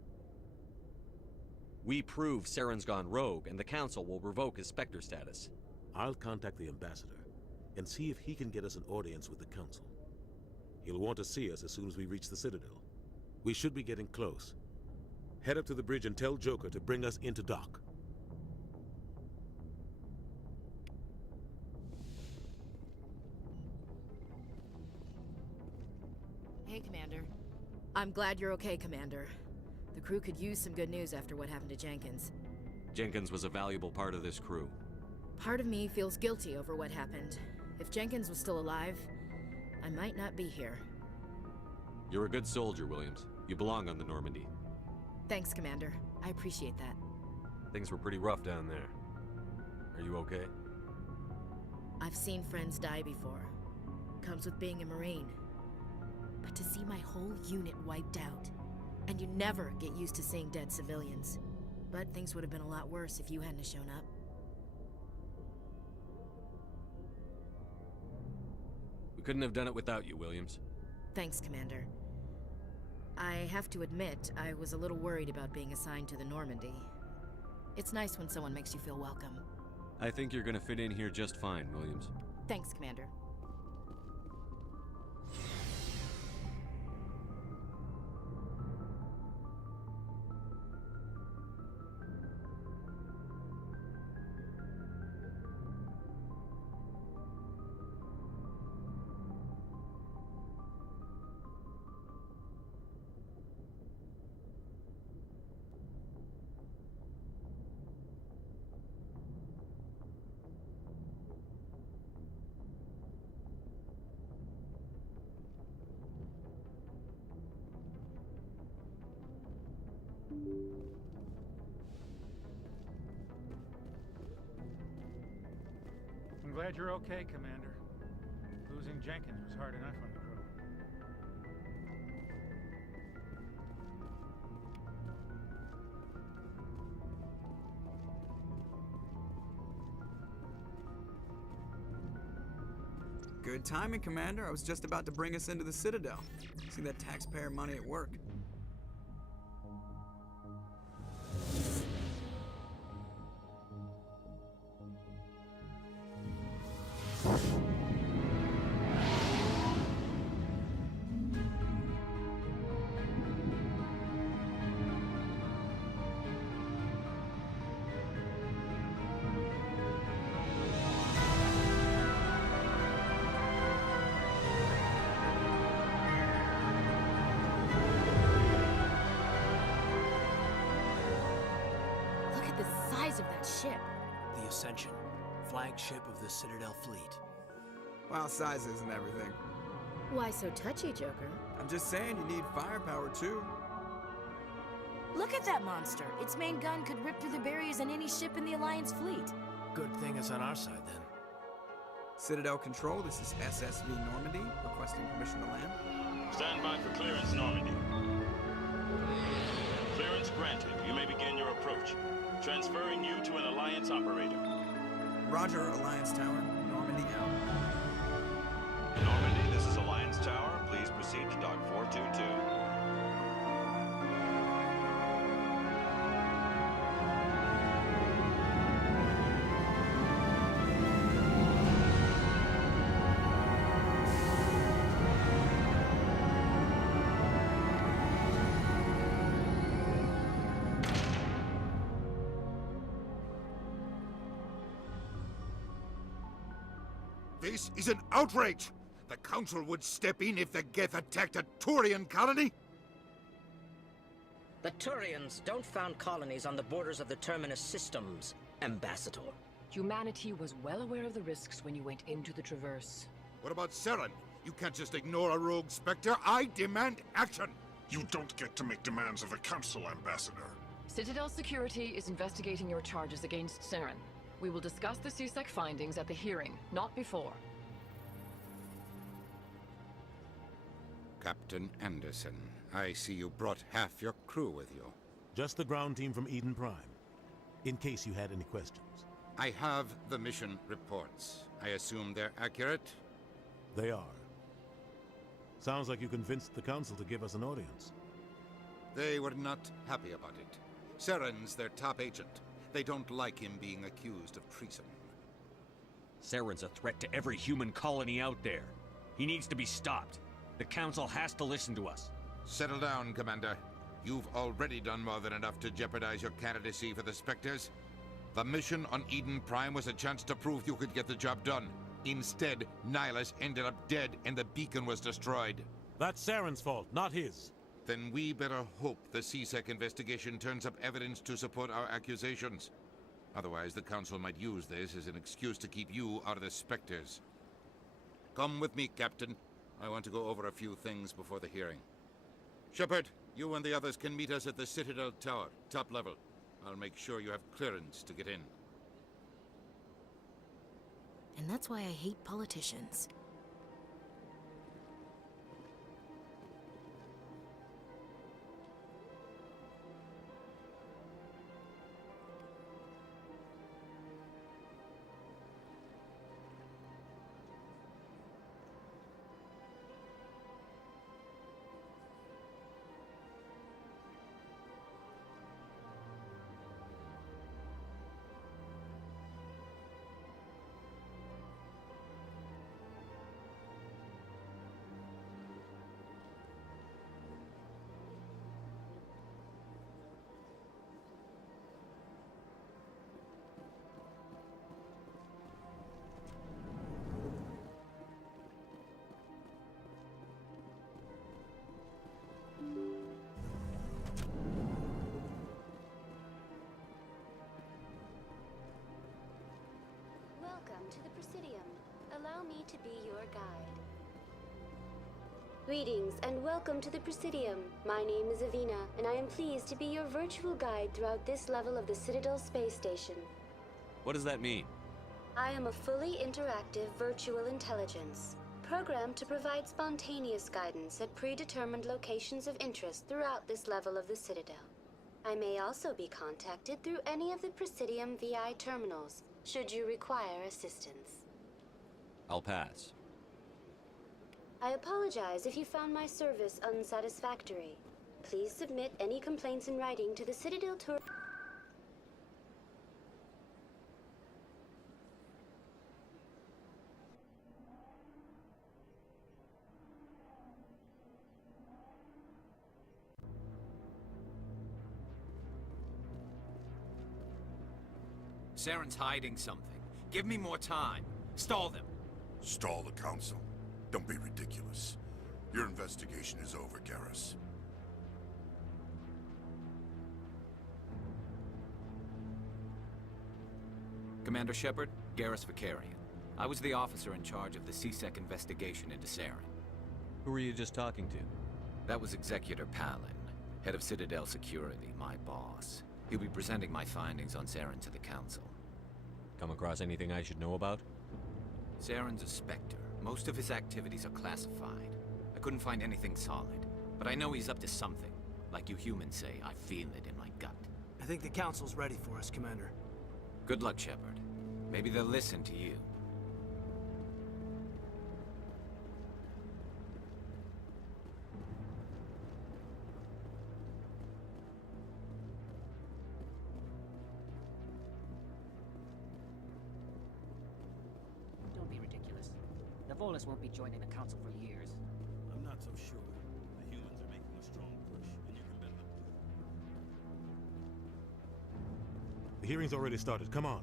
We prove Saren's gone rogue, and the Council will revoke his Spectre status. I'll contact the Ambassador and see if he can get us an audience with the Council. He'll want to see us as soon as we reach the Citadel. We should be getting close. Head up to the bridge and tell Joker to bring us into dock. Hey, Commander. I'm glad you're okay, Commander. The crew could use some good news after what happened to Jenkins. Jenkins was a valuable part of this crew. Part of me feels guilty over what happened. If Jenkins was still alive, I might not be here. You're a good soldier, Williams. You belong on the Normandy. Thanks, Commander. I appreciate that. Things were pretty rough down there. Are you okay? I've seen friends die before. Comes with being a Marine. But to see my whole unit wiped out, and you never get used to seeing dead civilians. But things would have been a lot worse if you hadn't shown up. We couldn't have done it without you, Williams. Thanks, Commander. I have to admit, I was a little worried about being assigned to the Normandy. It's nice when someone makes you feel welcome. I think you're gonna fit in here just fine, Williams. Thanks, Commander. I'm glad you're okay, Commander. Losing Jenkins was hard enough on the crew. Good timing, Commander. I was just about to bring us into the Citadel. See that taxpayer money at work. Look at the size of that ship. The Ascension, flagship of the Citadel fleet. Well, size isn't everything. Why so touchy, Joker? I'm just saying you need firepower too. Look at that monster. Its main gun could rip through the barriers in any ship in the Alliance fleet. Good thing it's on our side, then. Citadel Control, this is SSV Normandy, requesting permission to land. Stand by for clearance, Normandy. Clearance granted. You may begin your approach. Transferring you to an Alliance operator. Roger, Alliance Tower. Normandy out. Normandy, this is Alliance Tower. Please proceed to Dock 422. This is an outrage! The Council would step in if the Geth attacked a Turian colony? The Turians don't found colonies on the borders of the Terminus systems, Ambassador. Humanity was well aware of the risks when you went into the Traverse. What about Saren? You can't just ignore a rogue Spectre. I demand action! You don't get to make demands of the Council, Ambassador. Citadel Security is investigating your charges against Saren. We will discuss the CSEC findings at the hearing, not before. Captain Anderson, I see you brought half your crew with you. Just the ground team from Eden Prime, in case you had any questions. I have the mission reports. I assume they're accurate? They are. Sounds like you convinced the Council to give us an audience. They were not happy about it. Saren's their top agent. They don't like him being accused of treason. Saren's a threat to every human colony out there. He needs to be stopped. The Council has to listen to us. Settle down, Commander. You've already done more than enough to jeopardize your candidacy for the Spectres. The mission on Eden Prime was a chance to prove you could get the job done. Instead, Nihilus ended up dead and the beacon was destroyed. That's Saren's fault, not his. Then we better hope the CSEC investigation turns up evidence to support our accusations. Otherwise, the Council might use this as an excuse to keep you out of the Spectres. Come with me, Captain. I want to go over a few things before the hearing. Shepard, you and the others can meet us at the Citadel Tower, top level. I'll make sure you have clearance to get in. And that's why I hate politicians. Welcome to the Presidium. Allow me to be your guide. Greetings and welcome to the Presidium. My name is Avina, and I am pleased to be your virtual guide throughout this level of the Citadel space station. What does that mean? I am a fully interactive virtual intelligence, programmed to provide spontaneous guidance at predetermined locations of interest throughout this level of the Citadel. I may also be contacted through any of the Presidium VI terminals, should you require assistance. I'll pass. I apologize if you found my service unsatisfactory. Please submit any complaints in writing to the Citadel Tour. Saren's hiding something. Give me more time. Stall them. Stall the Council? Don't be ridiculous. Your investigation is over, Garrus. Commander Shepard, Garrus Vicarian. I was the officer in charge of the CSEC investigation into Saren. Who were you just talking to? That was Executor Palin, head of Citadel Security, my boss. He'll be presenting my findings on Saren to the Council. Come across anything I should know about? Saren's a Spectre. Most of his activities are classified. I couldn't find anything solid, but I know he's up to something. Like you humans say, I feel it in my gut. I think the Council's ready for us, Commander. Good luck, Shepard. Maybe they'll listen to you. Don't be ridiculous. The Volus won't be joining the Council for years. I'm not so sure. The humans are making a strong push, and you can bet them. The hearing's already started. Come on.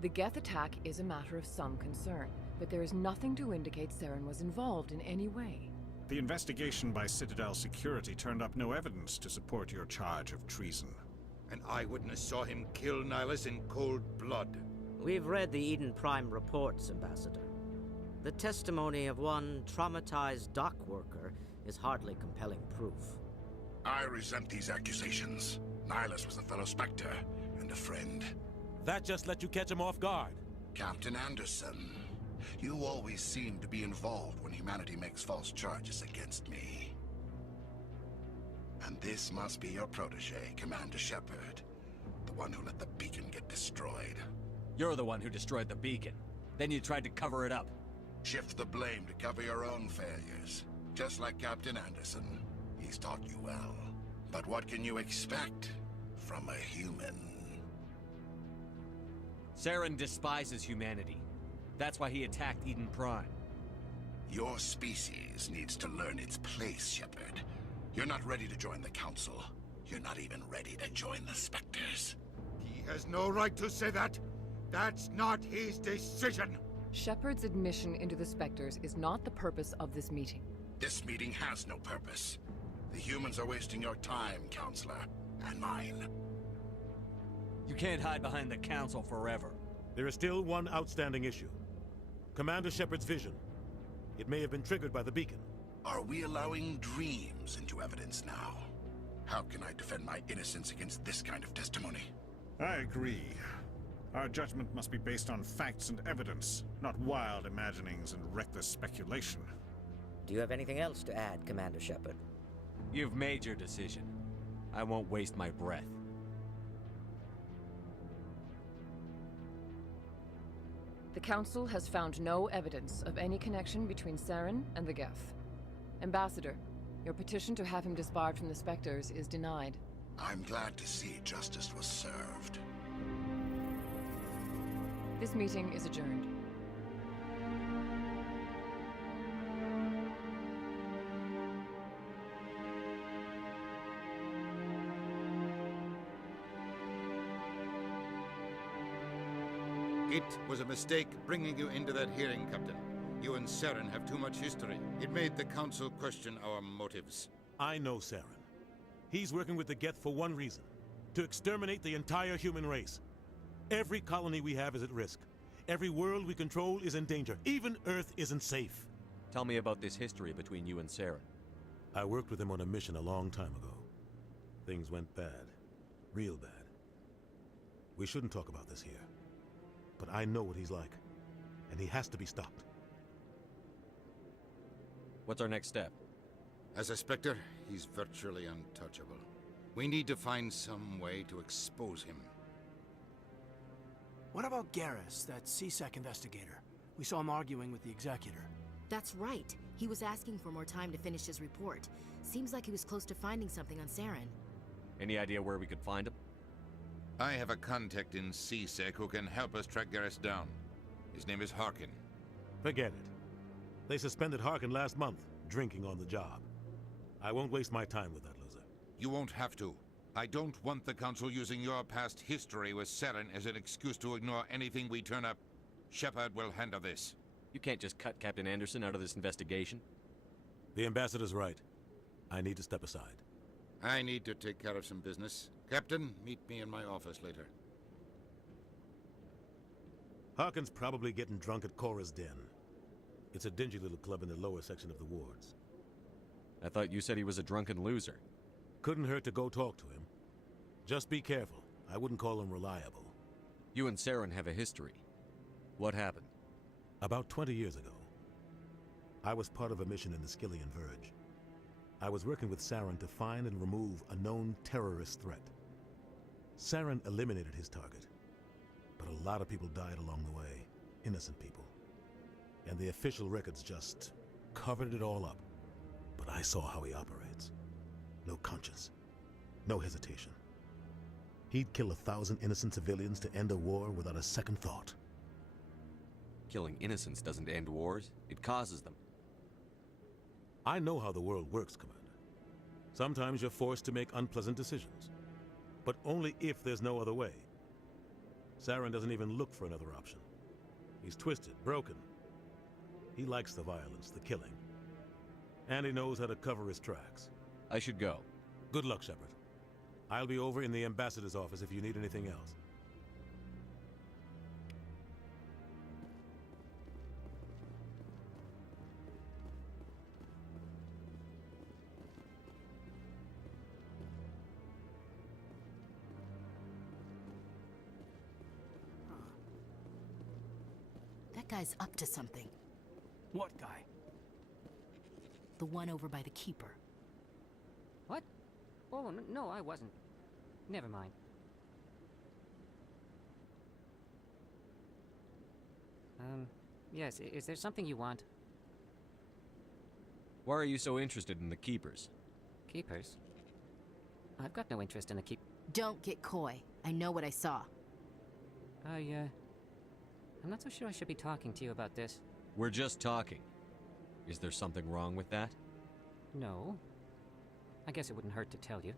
The Geth attack is a matter of some concern, but there is nothing to indicate Saren was involved in any way. The investigation by Citadel Security turned up no evidence to support your charge of treason. An eyewitness saw him kill Nihilus in cold blood. We've read the Eden Prime reports, Ambassador. The testimony of one traumatized dock worker is hardly compelling proof. I resent these accusations. Nihilus was a fellow Spectre and a friend. That just let you catch him off guard. Captain Anderson, you always seem to be involved when humanity makes false charges against me. And this must be your protege, Commander Shepard. The one who let the beacon get destroyed. You're the one who destroyed the beacon. Then you tried to cover it up. Shift the blame to cover your own failures. Just like Captain Anderson. He's taught you well. But what can you expect from a human? Saren despises humanity. That's why he attacked Eden Prime. Your species needs to learn its place, Shepard. You're not ready to join the Council. You're not even ready to join the Spectres. He has no right to say that. That's not his decision. Shepard's admission into the Spectres is not the purpose of this meeting. This meeting has no purpose. The humans are wasting your time, Counselor, and mine. You can't hide behind the Council forever. There is still one outstanding issue. Commander Shepard's vision. It may have been triggered by the beacon. Are we allowing dreams into evidence now? How can I defend my innocence against this kind of testimony? I agree. Our judgment must be based on facts and evidence, not wild imaginings and reckless speculation. Do you have anything else to add, Commander Shepard? You've made your decision. I won't waste my breath. The Council has found no evidence of any connection between Saren and the Geth. Ambassador, your petition to have him disbarred from the Spectres is denied. I'm glad to see justice was served. This meeting is adjourned. It was a mistake bringing you into that hearing, Captain. You and Saren have too much history. It made the Council question our motives. I know Saren. He's working with the Geth for one reason. To exterminate the entire human race. Every colony we have is at risk. Every world we control is in danger. Even Earth isn't safe. Tell me about this history between you and Saren. I worked with him on a mission a long time ago. Things went bad. Real bad. We shouldn't talk about this here. But I know what he's like. And he has to be stopped. What's our next step? As a Spectre, he's virtually untouchable. We need to find some way to expose him. What about Garrus, that CSEC investigator? We saw him arguing with the executor. That's right. He was asking for more time to finish his report. Seems like he was close to finding something on Saren. Any idea where we could find him? I have a contact in CSEC who can help us track Garrus down. His name is Harkin. Forget it. They suspended Harkin last month, drinking on the job. I won't waste my time with that loser. You won't have to. I don't want the Council using your past history with Saren as an excuse to ignore anything we turn up. Shepard will handle this. You can't just cut Captain Anderson out of this investigation. The Ambassador's right. I need to step aside. I need to take care of some business. Captain, meet me in my office later. Harkin's probably getting drunk at Cora's Den. It's a dingy little club in the lower section of the wards. I thought you said he was a drunken loser. Couldn't hurt to go talk to him. Just be careful. I wouldn't call him reliable. You and Saren have a history. What happened? About 20 years ago, I was part of a mission in the Skillian Verge. I was working with Saren to find and remove a known terrorist threat. Saren eliminated his target, but a lot of people died along the way, innocent people. And the official records just covered it all up. But I saw how he operates. No conscience, no hesitation. He'd kill 1,000 innocent civilians to end a war without a second thought. Killing innocents doesn't end wars, it causes them. I know how the world works, Commander. Sometimes you're forced to make unpleasant decisions, but only if there's no other way. Saren doesn't even look for another option. He's twisted, broken. He likes the violence, the killing. And he knows how to cover his tracks. I should go. Good luck, Shepard. I'll be over in the Ambassador's office if you need anything else. That guy's up to something. What guy? The one over by the Keeper. What? Oh, no, I wasn't. Never mind. Yes, is there something you want? Why are you so interested in the Keepers? Keepers? I've got no interest in the Don't get coy. I know what I saw. I'm not so sure I should be talking to you about this. We're just talking. Is there something wrong with that? No. I guess it wouldn't hurt to tell you.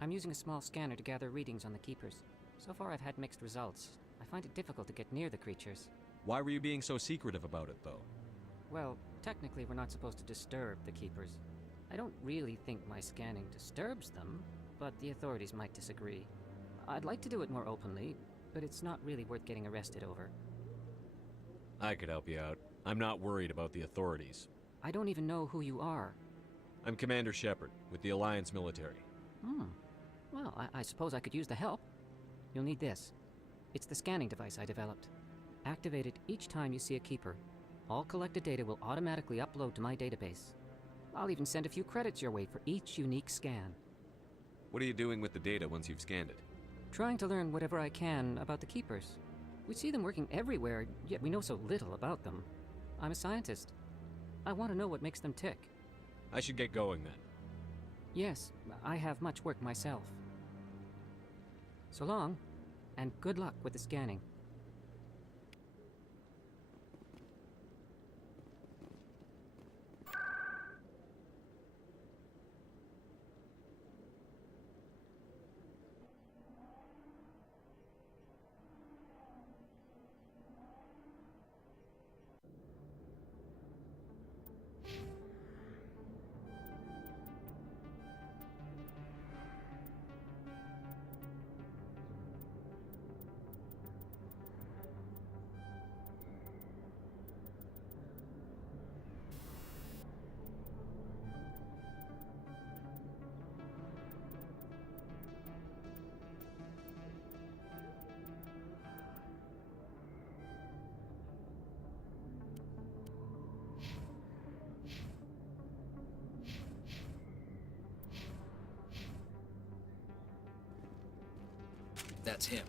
I'm using a small scanner to gather readings on the Keepers. So far I've had mixed results. I find it difficult to get near the creatures. Why were you being so secretive about it, though? Well, technically we're not supposed to disturb the Keepers. I don't really think my scanning disturbs them, but the authorities might disagree. I'd like to do it more openly, but it's not really worth getting arrested over. I could help you out. I'm not worried about the authorities. I don't even know who you are. I'm Commander Shepard, with the Alliance military. Well, I suppose I could use the help. You'll need this. It's the scanning device I developed. Activate it each time you see a Keeper. All collected data will automatically upload to my database. I'll even send a few credits your way for each unique scan. What are you doing with the data once you've scanned it? Trying to learn whatever I can about the Keepers. We see them working everywhere, yet we know so little about them. I'm a scientist. I want to know what makes them tick. I should get going then. Yes, I have much work myself. So long, and good luck with the scanning. That's him.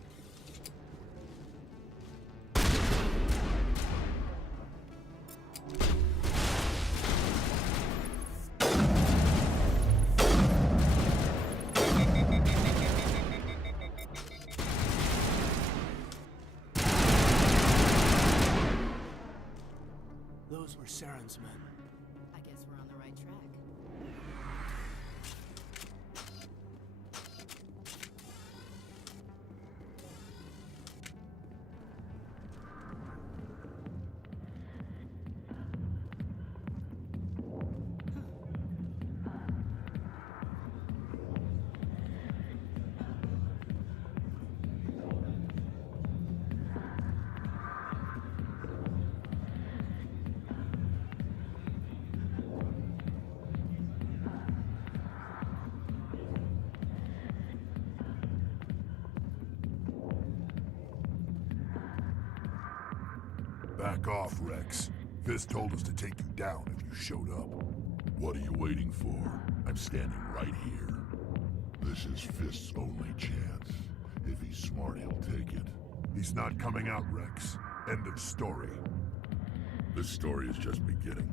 Saren's men. I guess we're on the right track. Back off, Rex. Fist told us to take you down if you showed up. What are you waiting for? I'm standing right here. This is Fist's only chance. If he's smart, he'll take it. He's not coming out, Rex. End of story. This story is just beginning.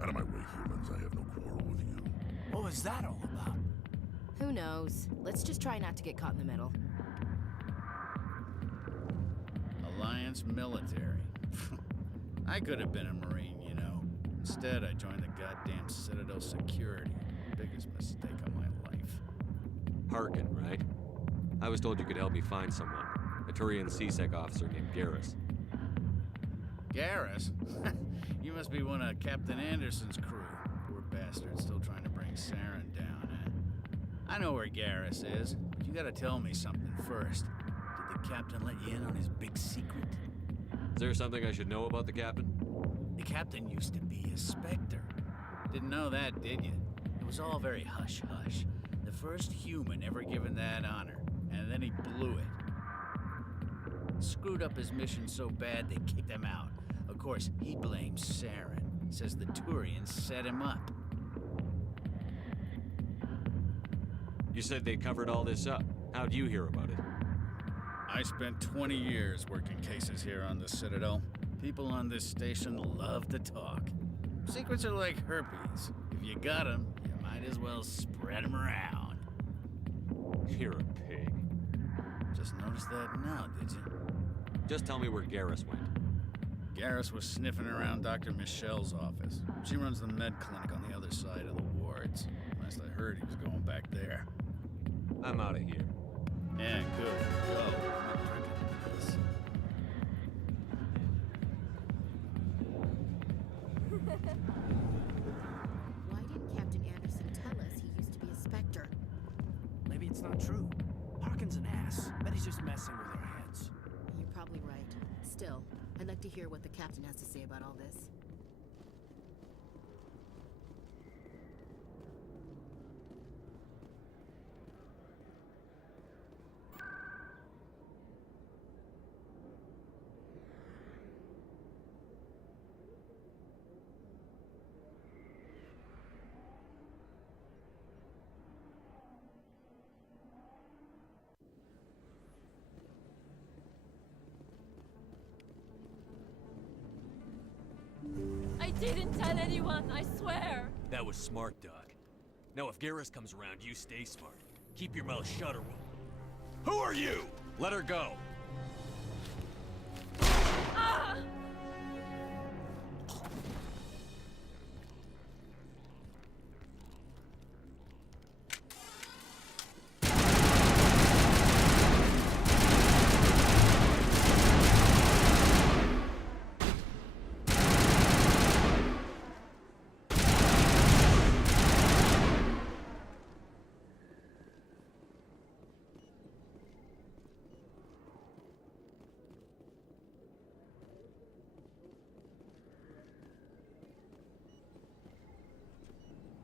Out of my way, humans. I have no quarrel with you. What was that all about? Who knows? Let's just try not to get caught in the middle. Alliance military. I could have been a Marine, you know. Instead, I joined the goddamn Citadel security. Biggest mistake of my life. Harkin, right? I was told you could help me find someone. A Turian CSEC officer named Garrus. Garrus? You must be one of Captain Anderson's crew. Poor bastard, still trying to bring Saren down, eh? I know where Garrus is, but you gotta tell me something first. Did the captain let you in on his big secret? Is there something I should know about the captain? The captain used to be a Spectre. Didn't know that, did you? It was all very hush-hush. The first human ever given that honor, and then he blew it. Screwed up his mission so bad they kicked him out. Of course, he blames Saren. Says the Turians set him up. You said they covered all this up. How'd you hear about it? I spent 20 years working cases here on the Citadel. People on this station love to talk. Secrets are like herpes. If you got them, you might as well spread them around. You're a pig. Just noticed that now, did you? Just tell me where Garrus went. Garrus was sniffing around Dr. Michelle's office. She runs the med clinic on the other side of the wards. Last I heard, he was going back there. I'm out of here. Yeah, good. Go. I'm not drinking this. Why didn't Captain Anderson tell us he used to be a Spectre? Maybe it's not true. Harkin's an ass. Bet he's just messing with our heads. You're probably right. Still, I'd like to hear what the captain has to say about all this. I didn't tell anyone, I swear! That was smart, Doc. Now if Garrus comes around, you stay smart. Keep your mouth shut or we'll... Who are you? Let her go. Ah!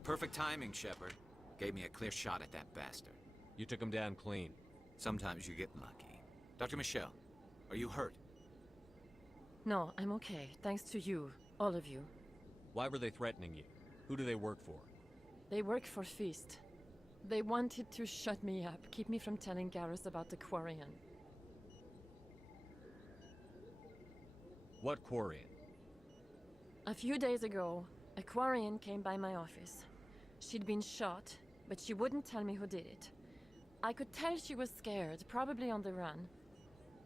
Perfect timing, Shepard. Gave me a clear shot at that bastard. You took him down clean. Sometimes you get lucky. Dr. Michelle, are you hurt? No, I'm okay. Thanks to you. All of you. Why were they threatening you? Who do they work for? They work for Feast. They wanted to shut me up, keep me from telling Garrus about the Quarian. What Quarian? A few days ago, a Quarian came by my office. She'd been shot, but she wouldn't tell me who did it. I could tell she was scared, probably on the run.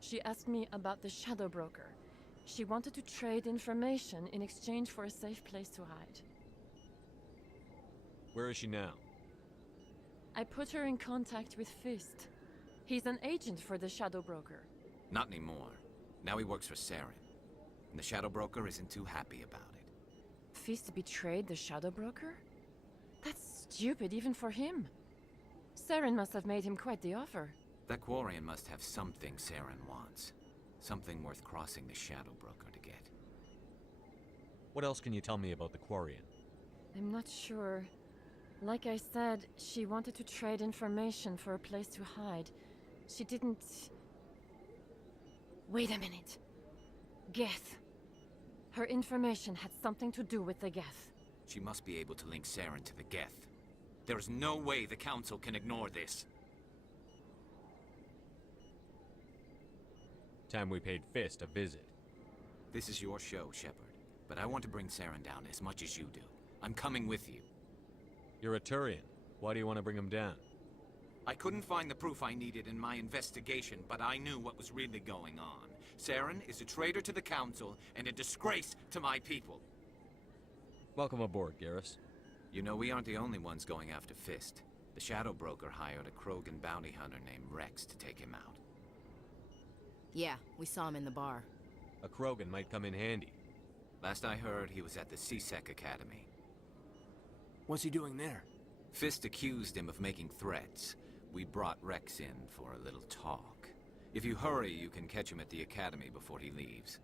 She asked me about the Shadow Broker. She wanted to trade information in exchange for a safe place to hide. Where is she now? I put her in contact with Fist. He's an agent for the Shadow Broker. Not anymore. Now he works for Saren. And the Shadow Broker isn't too happy about it. Fist betrayed the Shadow Broker? That's stupid even for him. Saren must have made him quite the offer. That Quarian must have something Saren wants. Something worth crossing the Shadow Broker to get. What else can you tell me about the Quarian? I'm not sure. Like I said, she wanted to trade information for a place to hide. She didn't... Wait a minute. Geth. Her information had something to do with the Geth. She must be able to link Saren to the Geth. There is no way the Council can ignore this. Time we paid Fist a visit. This is your show, Shepard. But I want to bring Saren down as much as you do. I'm coming with you. You're a Turian. Why do you want to bring him down? I couldn't find the proof I needed in my investigation, but I knew what was really going on. Saren is a traitor to the Council and a disgrace to my people. Welcome aboard, Garrus. You know, we aren't the only ones going after Fist. The Shadow Broker hired a Krogan bounty hunter named Rex to take him out. Yeah, we saw him in the bar. A Krogan might come in handy. Last I heard, he was at the C-Sec Academy. What's he doing there? Fist accused him of making threats. We brought Rex in for a little talk. If you hurry, you can catch him at the Academy before he leaves.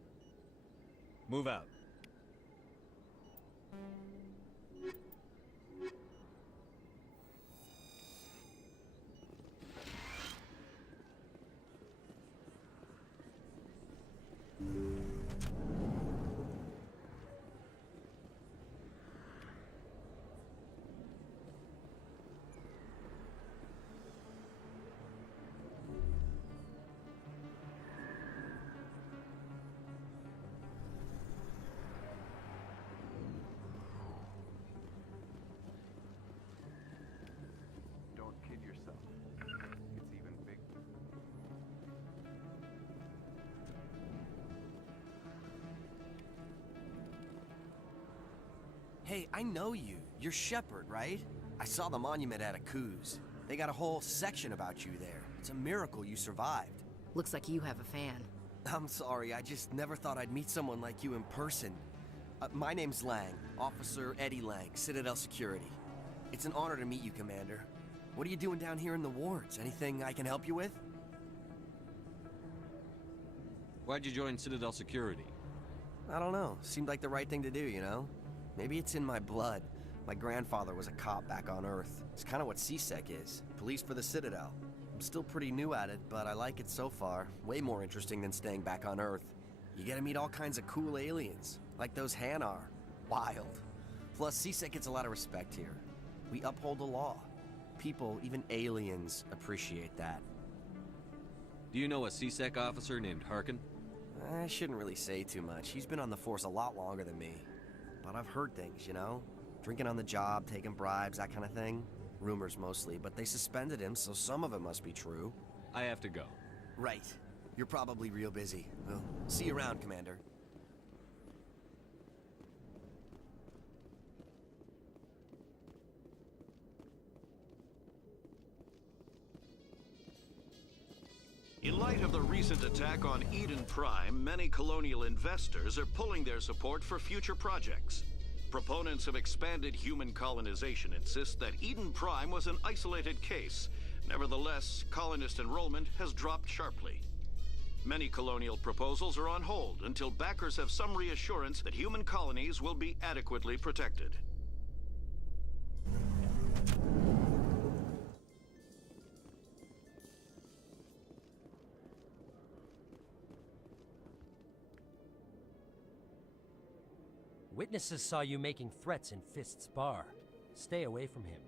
Move out. Hey, I know you. You're Shepard, right? I saw the monument at Akuz. They got a whole section about you there. It's a miracle you survived. Looks like you have a fan. I'm sorry, I just never thought I'd meet someone like you in person. My name's Lang, Officer Eddie Lang, Citadel Security. It's an honor to meet you, Commander. What are you doing down here in the wards? Anything I can help you with? Why'd you join Citadel Security? I don't know. Seemed like the right thing to do, you know? Maybe it's in my blood. My grandfather was a cop back on Earth. It's kind of what C-Sec is. Police for the Citadel. I'm still pretty new at it, but I like it so far. Way more interesting than staying back on Earth. You get to meet all kinds of cool aliens, like those Hanar. Wild. Plus, C-Sec gets a lot of respect here. We uphold the law. People, even aliens, appreciate that. Do you know a C-Sec officer named Harkin? I shouldn't really say too much. He's been on the force a lot longer than me. But I've heard things, you know? Drinking on the job, taking bribes, that kind of thing. Rumors mostly, but they suspended him, so some of it must be true. I have to go. Right. You're probably real busy. Well, see you around, Commander. In light of the recent attack on Eden Prime, many colonial investors are pulling their support for future projects. Proponents of expanded human colonization insist that Eden Prime was an isolated case. Nevertheless, colonist enrollment has dropped sharply. Many colonial proposals are on hold until backers have some reassurance that human colonies will be adequately protected. Witnesses saw you making threats in Fist's bar. Stay away from him.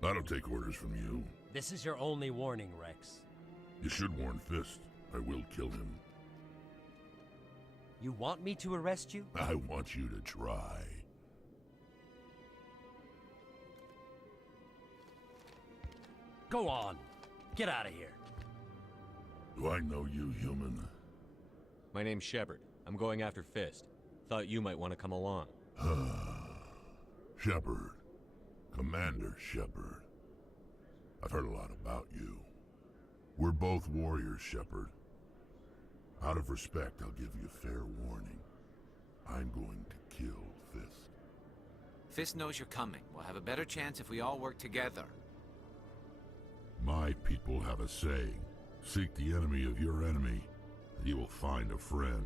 I don't take orders from you. This is your only warning, Rex. You should warn Fist. I will kill him. You want me to arrest you? I want you to try. Go on. Get out of here. Do I know you, human? My name's Shepard. I'm going after Fist. Thought you might want to come along. Shepard. Commander Shepard. I've heard a lot about you. We're both warriors, Shepard. Out of respect, I'll give you fair warning. I'm going to kill Fist. Fist knows you're coming. We'll have a better chance if we all work together. My people have a saying. Seek the enemy of your enemy, and you will find a friend.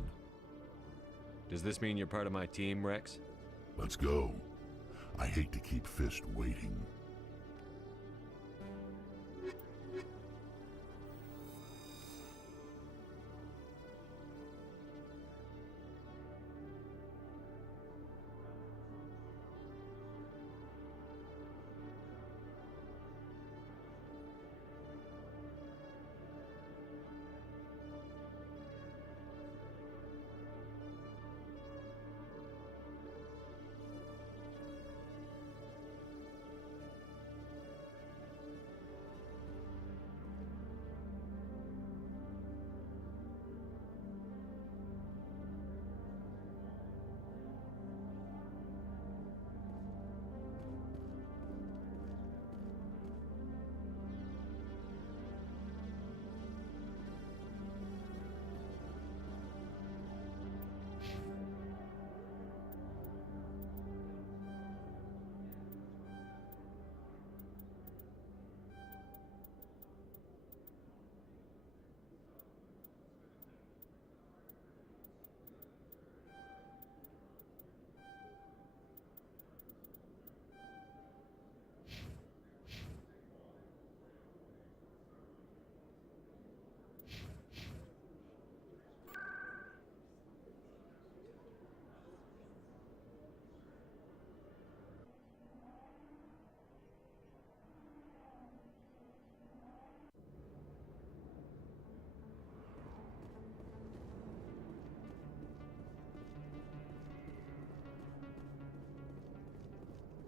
Does this mean you're part of my team, Rex? Let's go. I hate to keep Fist waiting.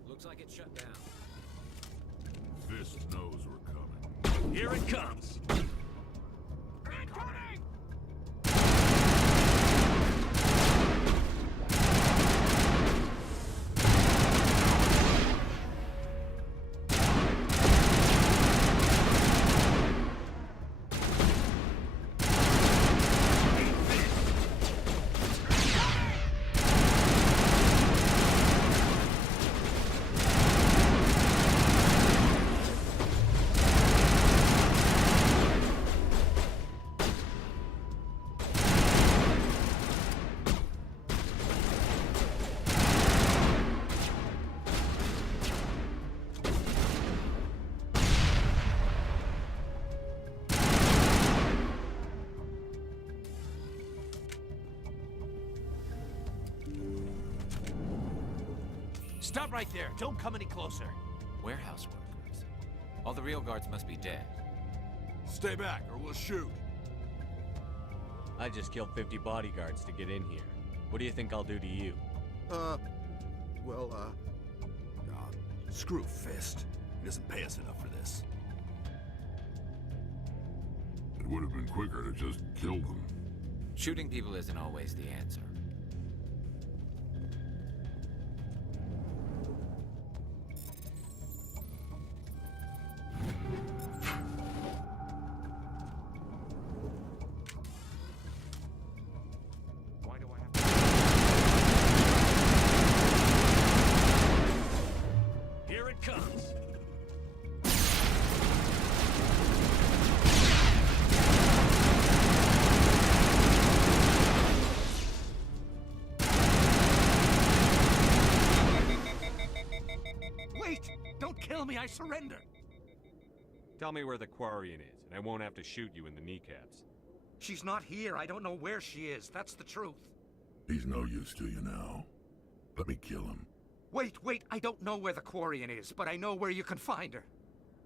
Looks like it's shut down. Fist knows we're coming. Here it comes! Stop right there. Don't come any closer. Warehouse workers. All the real guards must be dead. Stay back, or we'll shoot. I just killed 50 bodyguards to get in here. What do you think I'll do to you? Screw Fist. He doesn't pay us enough for this. It would have been quicker to just kill them. Shooting people isn't always the answer. Here it comes! Wait! Don't kill me, I surrender! Tell me where the Quarian is, and I won't have to shoot you in the kneecaps. She's not here. I don't know where she is. That's the truth. He's no use to you now. Let me kill him. Wait. I don't know where the Quarian is, but I know where you can find her.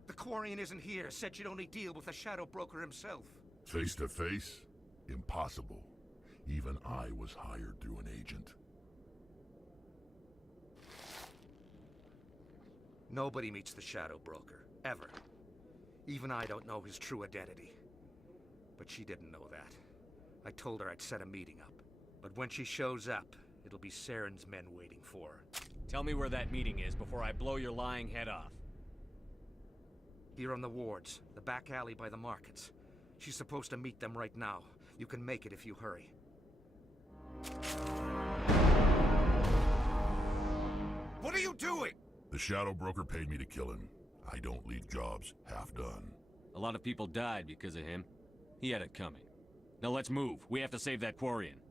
The Quarian isn't here. Said she'd only deal with the Shadow Broker himself. Face to face? Impossible. Even I was hired through an agent. Nobody meets the Shadow Broker. Ever. Even I don't know his true identity. But she didn't know that. I told her I'd set a meeting up. But when she shows up, it'll be Saren's men waiting for her. Tell me where that meeting is before I blow your lying head off. Here on the wards, the back alley by the markets. She's supposed to meet them right now. You can make it if you hurry. What are you doing? The Shadow Broker paid me to kill him. I don't leave jobs half done. A lot of people died because of him. He had it coming. Now let's move. We have to save that Quarian.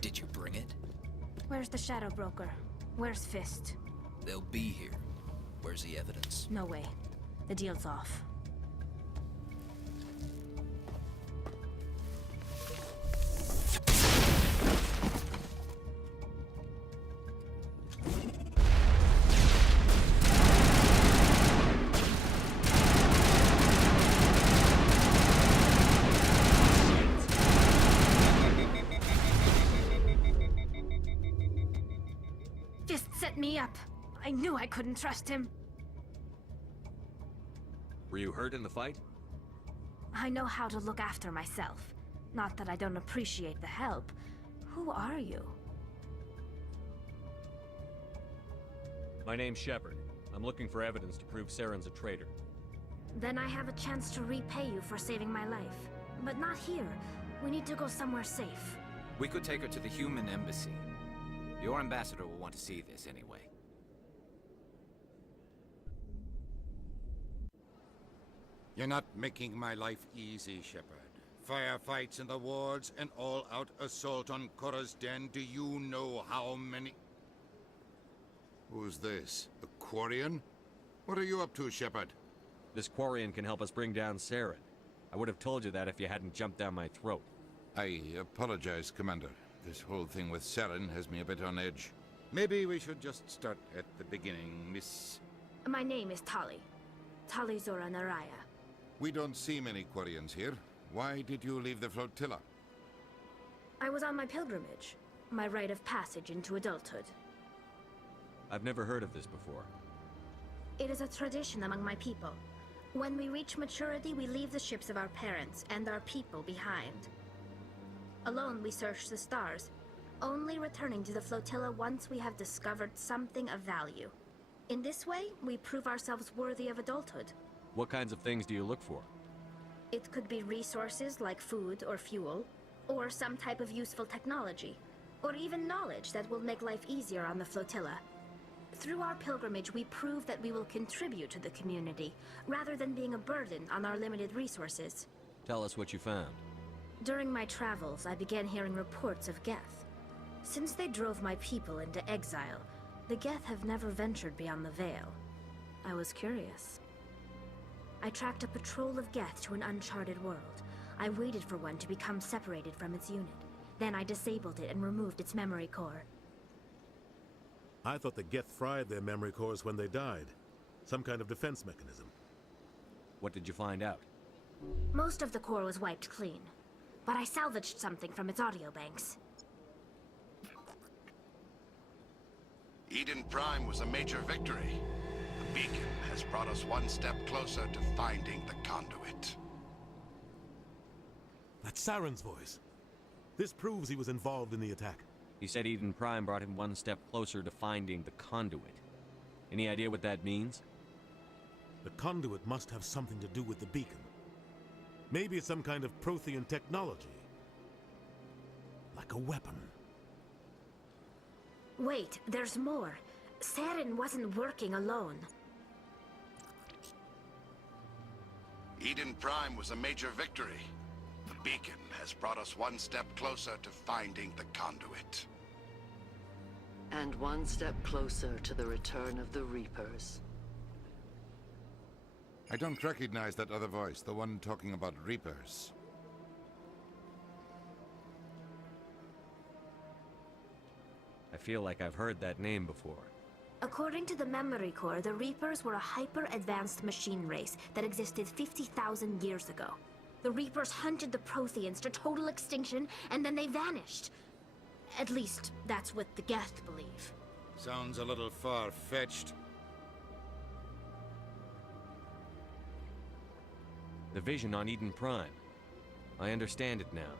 Did you bring it? Where's the Shadow Broker? Where's Fist? They'll be here. Where's the evidence? No way. The deal's off. Fist set me up. I knew I couldn't trust him. Were you hurt in the fight? I know how to look after myself. Not that I don't appreciate the help. Who are you? My name's Shepard. I'm looking for evidence to prove Saren's a traitor. Then I have a chance to repay you for saving my life. But not here. We need to go somewhere safe. We could take her to the human embassy. Your ambassador will want to see this anyway. You're not making my life easy, Shepard. Firefights in the wards, an all-out assault on Korra's den. Do you know how many... Who's this? A Quarian? What are you up to, Shepard? This Quarian can help us bring down Saren. I would have told you that if you hadn't jumped down my throat. I apologize, Commander. This whole thing with Saren has me a bit on edge. Maybe we should just start at the beginning, Miss... My name is Tali. Tali Zora Naraya. We don't see many Quarians here. Why did you leave the flotilla? I was on my pilgrimage. My rite of passage into adulthood. I've never heard of this before. It is a tradition among my people. When we reach maturity, we leave the ships of our parents and our people behind. Alone, we search the stars, only returning to the flotilla once we have discovered something of value. In this way, we prove ourselves worthy of adulthood. What kinds of things do you look for? It could be resources like food or fuel, or some type of useful technology, or even knowledge that will make life easier on the flotilla. Through our pilgrimage, we prove that we will contribute to the community, rather than being a burden on our limited resources. Tell us what you found. During my travels, I began hearing reports of Geth. Since they drove my people into exile, the Geth have never ventured beyond the Veil. I was curious. I tracked a patrol of Geth to an uncharted world. I waited for one to become separated from its unit. Then I disabled it and removed its memory core. I thought the Geth fried their memory cores when they died. Some kind of defense mechanism. What did you find out? Most of the core was wiped clean, but I salvaged something from its audio banks. Eden Prime was a major victory. The beacon has brought us one step closer to finding the conduit. That's Saren's voice. This proves he was involved in the attack. He said Eden Prime brought him one step closer to finding the conduit. Any idea what that means? The conduit must have something to do with the beacon. Maybe it's some kind of Prothean technology. Like a weapon. Wait, there's more. Saren wasn't working alone. Eden Prime was a major victory. The beacon has brought us one step closer to finding the conduit. And one step closer to the return of the Reapers. I don't recognize that other voice, the one talking about Reapers. I feel like I've heard that name before. According to the Memory Core, the Reapers were a hyper-advanced machine race that existed 50,000 years ago. The Reapers hunted the Protheans to total extinction, and then they vanished. At least, that's what the Geth believe. Sounds a little far-fetched. The vision on Eden Prime. I understand it now.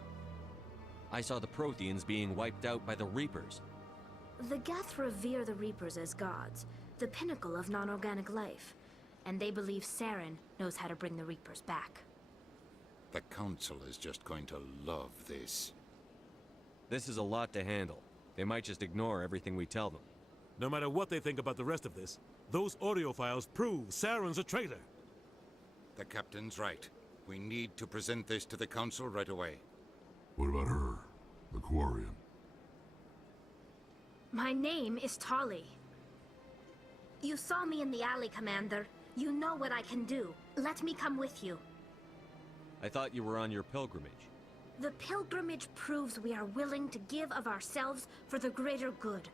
I saw the Protheans being wiped out by the Reapers. The Geth revere the Reapers as gods, the pinnacle of non-organic life. And they believe Saren knows how to bring the Reapers back. The Council is just going to love this. This is a lot to handle. They might just ignore everything we tell them. No matter what they think about the rest of this, those audio files prove Saren's a traitor. The Captain's right. We need to present this to the Council right away. What about her? The Quarian? My name is Tali. You saw me in the alley, Commander. You know what I can do. Let me come with you. I thought you were on your pilgrimage. The pilgrimage proves we are willing to give of ourselves for the greater good.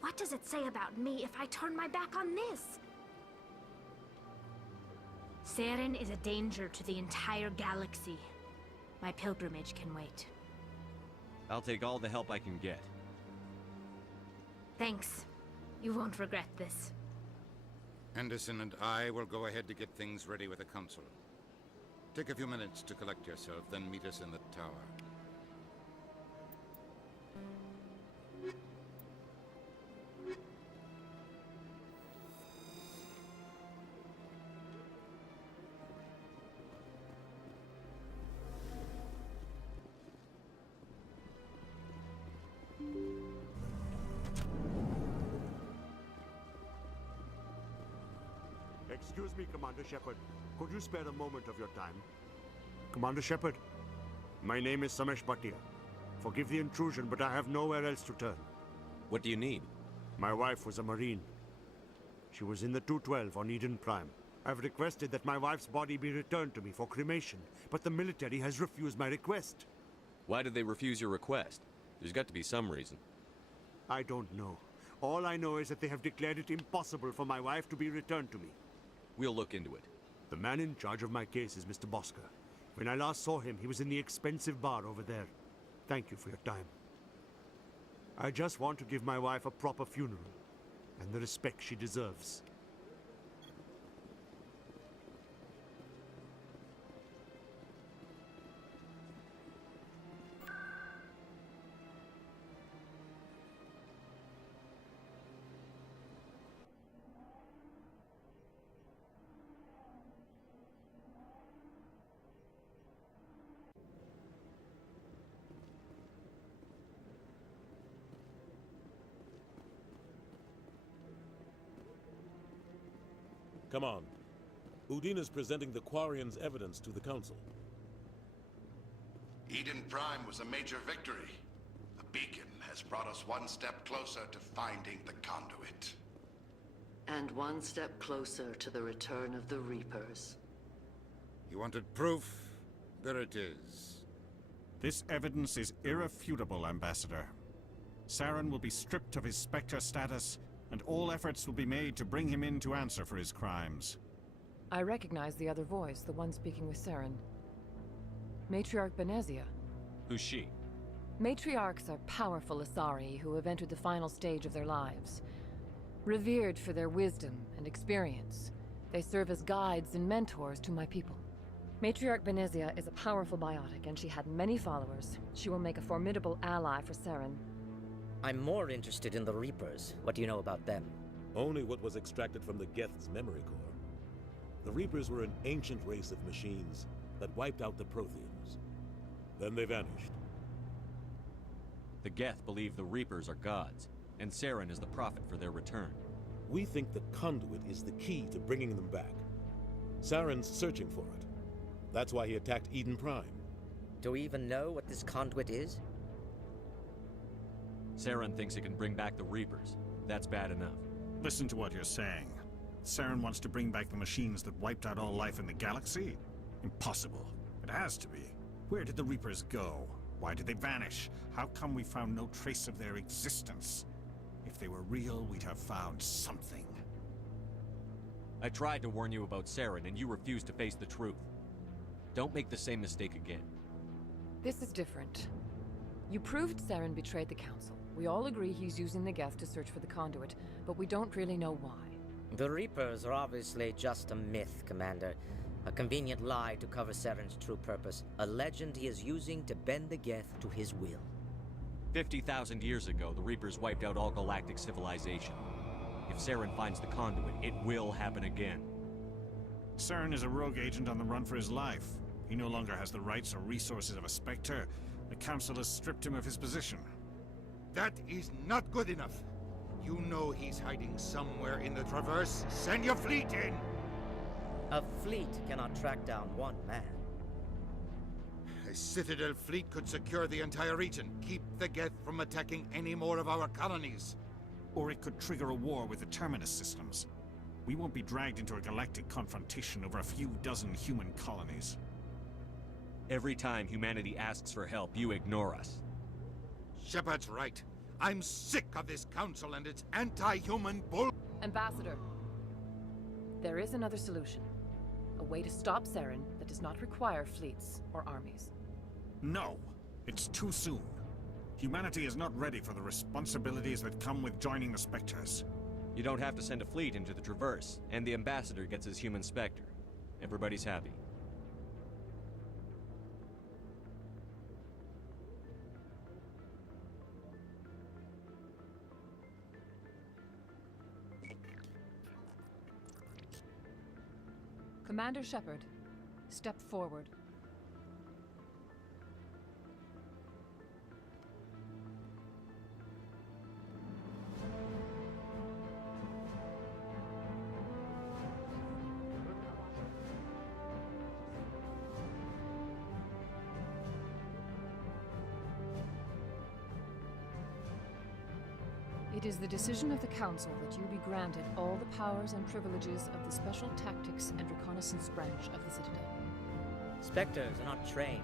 What does it say about me if I turn my back on this? Saren is a danger to the entire galaxy. My pilgrimage can wait. I'll take all the help I can get. Thanks. You won't regret this. Anderson and I will go ahead to get things ready with the Council. Take a few minutes to collect yourself, then meet us in the tower. Excuse me, Commander Shepard. Could you spare a moment of your time? Commander Shepard, my name is Samesh Bhatia. Forgive the intrusion, but I have nowhere else to turn. What do you need? My wife was a Marine. She was in the 212 on Eden Prime. I've requested that my wife's body be returned to me for cremation, but the military has refused my request. Why did they refuse your request? There's got to be some reason. I don't know. All I know is that they have declared it impossible for my wife to be returned to me. We'll look into it. The man in charge of my case is Mr. Bosker. When I last saw him, he was in the expensive bar over there. Thank you for your time. I just want to give my wife a proper funeral, and the respect she deserves. Come on. Udine is presenting the Quarian's evidence to the Council. Eden Prime was a major victory. The beacon has brought us one step closer to finding the conduit. And one step closer to the return of the Reapers. You wanted proof? There it is. This evidence is irrefutable, Ambassador. Saren will be stripped of his Spectre status, and all efforts will be made to bring him in to answer for his crimes. I recognize the other voice, the one speaking with Saren. Matriarch Benezia. Who's she? Matriarchs are powerful Asari who have entered the final stage of their lives. Revered for their wisdom and experience, they serve as guides and mentors to my people. Matriarch Benezia is a powerful biotic, and she had many followers. She will make a formidable ally for Saren. I'm more interested in the Reapers. What do you know about them? Only what was extracted from the Geth's memory core. The Reapers were an ancient race of machines that wiped out the Protheans. Then they vanished. The Geth believe the Reapers are gods, and Saren is the prophet for their return. We think the conduit is the key to bringing them back. Saren's searching for it. That's why he attacked Eden Prime. Do we even know what this conduit is? Saren thinks it can bring back the Reapers. That's bad enough. Listen to what you're saying. Saren wants to bring back the machines that wiped out all life in the galaxy? Impossible. It has to be. Where did the Reapers go? Why did they vanish? How come we found no trace of their existence? If they were real, we'd have found something. I tried to warn you about Saren, and you refused to face the truth. Don't make the same mistake again. This is different. You proved Saren betrayed the Council. We all agree he's using the Geth to search for the conduit, but we don't really know why. The Reapers are obviously just a myth, Commander. A convenient lie to cover Saren's true purpose. A legend he is using to bend the Geth to his will. 50,000 years ago, the Reapers wiped out all galactic civilization. If Saren finds the conduit, it will happen again. Saren is a rogue agent on the run for his life. He no longer has the rights or resources of a Spectre. The Council has stripped him of his position. That is not good enough. You know he's hiding somewhere in the Traverse. Send your fleet in! A fleet cannot track down one man. A Citadel fleet could secure the entire region, keep the Geth from attacking any more of our colonies. Or it could trigger a war with the Terminus systems. We won't be dragged into a galactic confrontation over a few dozen human colonies. Every time humanity asks for help, you ignore us. Shepard's right. I'm sick of this council and its anti-human bull— Ambassador, there is another solution. A way to stop Saren that does not require fleets or armies. No! It's too soon. Humanity is not ready for the responsibilities that come with joining the Spectres. You don't have to send a fleet into the Traverse, and the Ambassador gets his human Spectre. Everybody's happy. Commander Shepard, step forward. It is the decision of the Council that you be granted all the powers and privileges of the Special Tactics and Reconnaissance branch of the Citadel. Spectres are not trained,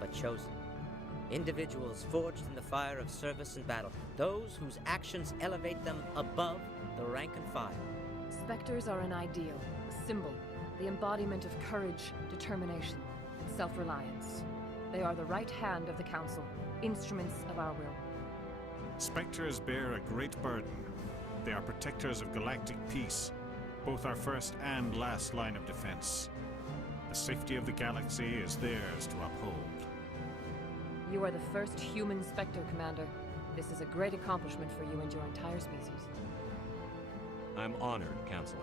but chosen. Individuals forged in the fire of service and battle. Those whose actions elevate them above the rank and file. Spectres are an ideal, a symbol, the embodiment of courage, determination, and self-reliance. They are the right hand of the Council, instruments of our will. Spectres bear a great burden. They are protectors of galactic peace, both our first and last line of defense. The safety of the galaxy is theirs to uphold. You are the first human Spectre, Commander. This is a great accomplishment for you and your entire species. I'm honored, Counselor.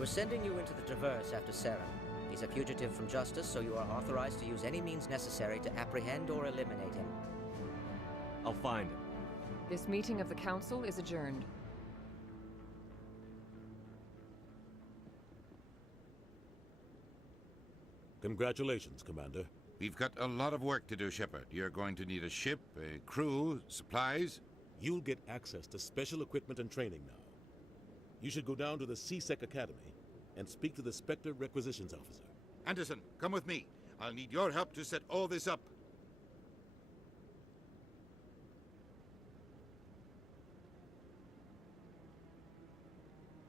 We're sending you into the Traverse after Saren. He's a fugitive from justice, so you are authorized to use any means necessary to apprehend or eliminate him. I'll find him. This meeting of the Council is adjourned. Congratulations, Commander. We've got a lot of work to do, Shepard. You're going to need a ship, a crew, supplies. You'll get access to special equipment and training now. You should go down to the C-Sec Academy and speak to the Spectre Requisitions Officer. Anderson, come with me. I'll need your help to set all this up.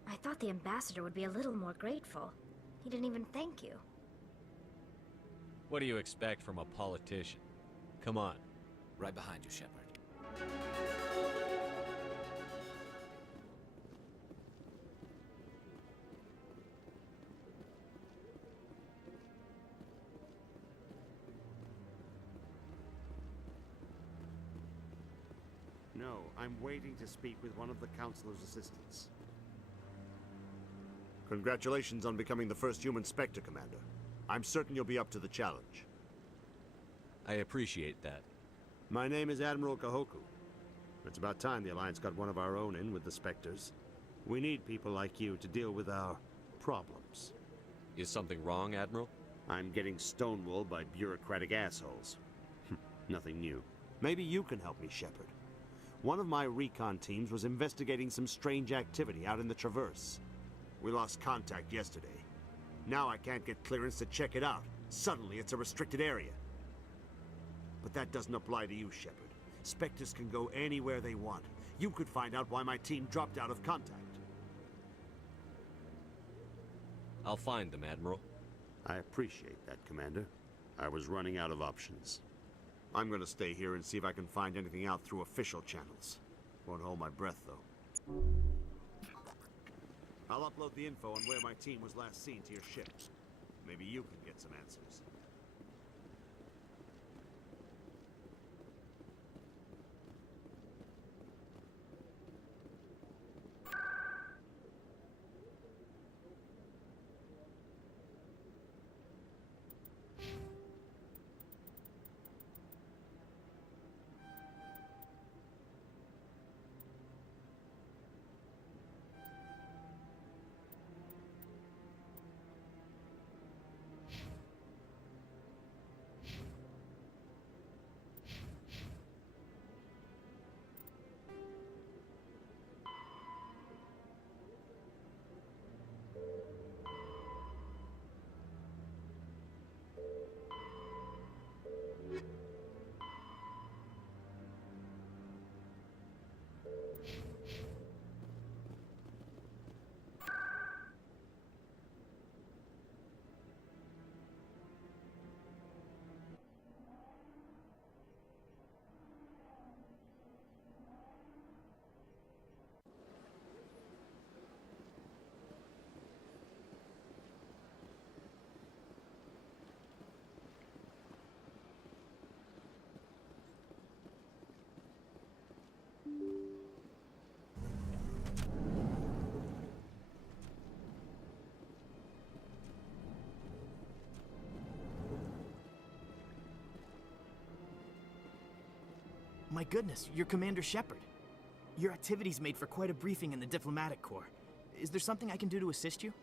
I thought the ambassador would be a little more grateful. He didn't even thank you. What do you expect from a politician? Come on. Right behind you, Shepard. No, I'm waiting to speak with one of the Councilor's assistants. Congratulations on becoming the first human Spectre, Commander. I'm certain you'll be up to the challenge. I appreciate that. My name is Admiral Kahoku. It's about time the Alliance got one of our own in with the Spectres. We need people like you to deal with our problems. Is something wrong, Admiral? I'm getting stonewalled by bureaucratic assholes. Nothing new. Maybe you can help me, Shepard. One of my recon teams was investigating some strange activity out in the Traverse. We lost contact yesterday. Now I can't get clearance to check it out. Suddenly it's a restricted area. But that doesn't apply to you, Shepard. Spectres can go anywhere they want. You could find out why my team dropped out of contact. I'll find them, Admiral. I appreciate that, Commander. I was running out of options. I'm gonna stay here and see if I can find anything out through official channels. Won't hold my breath, though. I'll upload the info on where my team was last seen to your ship. Maybe you can get some answers. My goodness, you're Commander Shepard. Your activities made for quite a briefing in the Diplomatic Corps. Is there something I can do to assist you?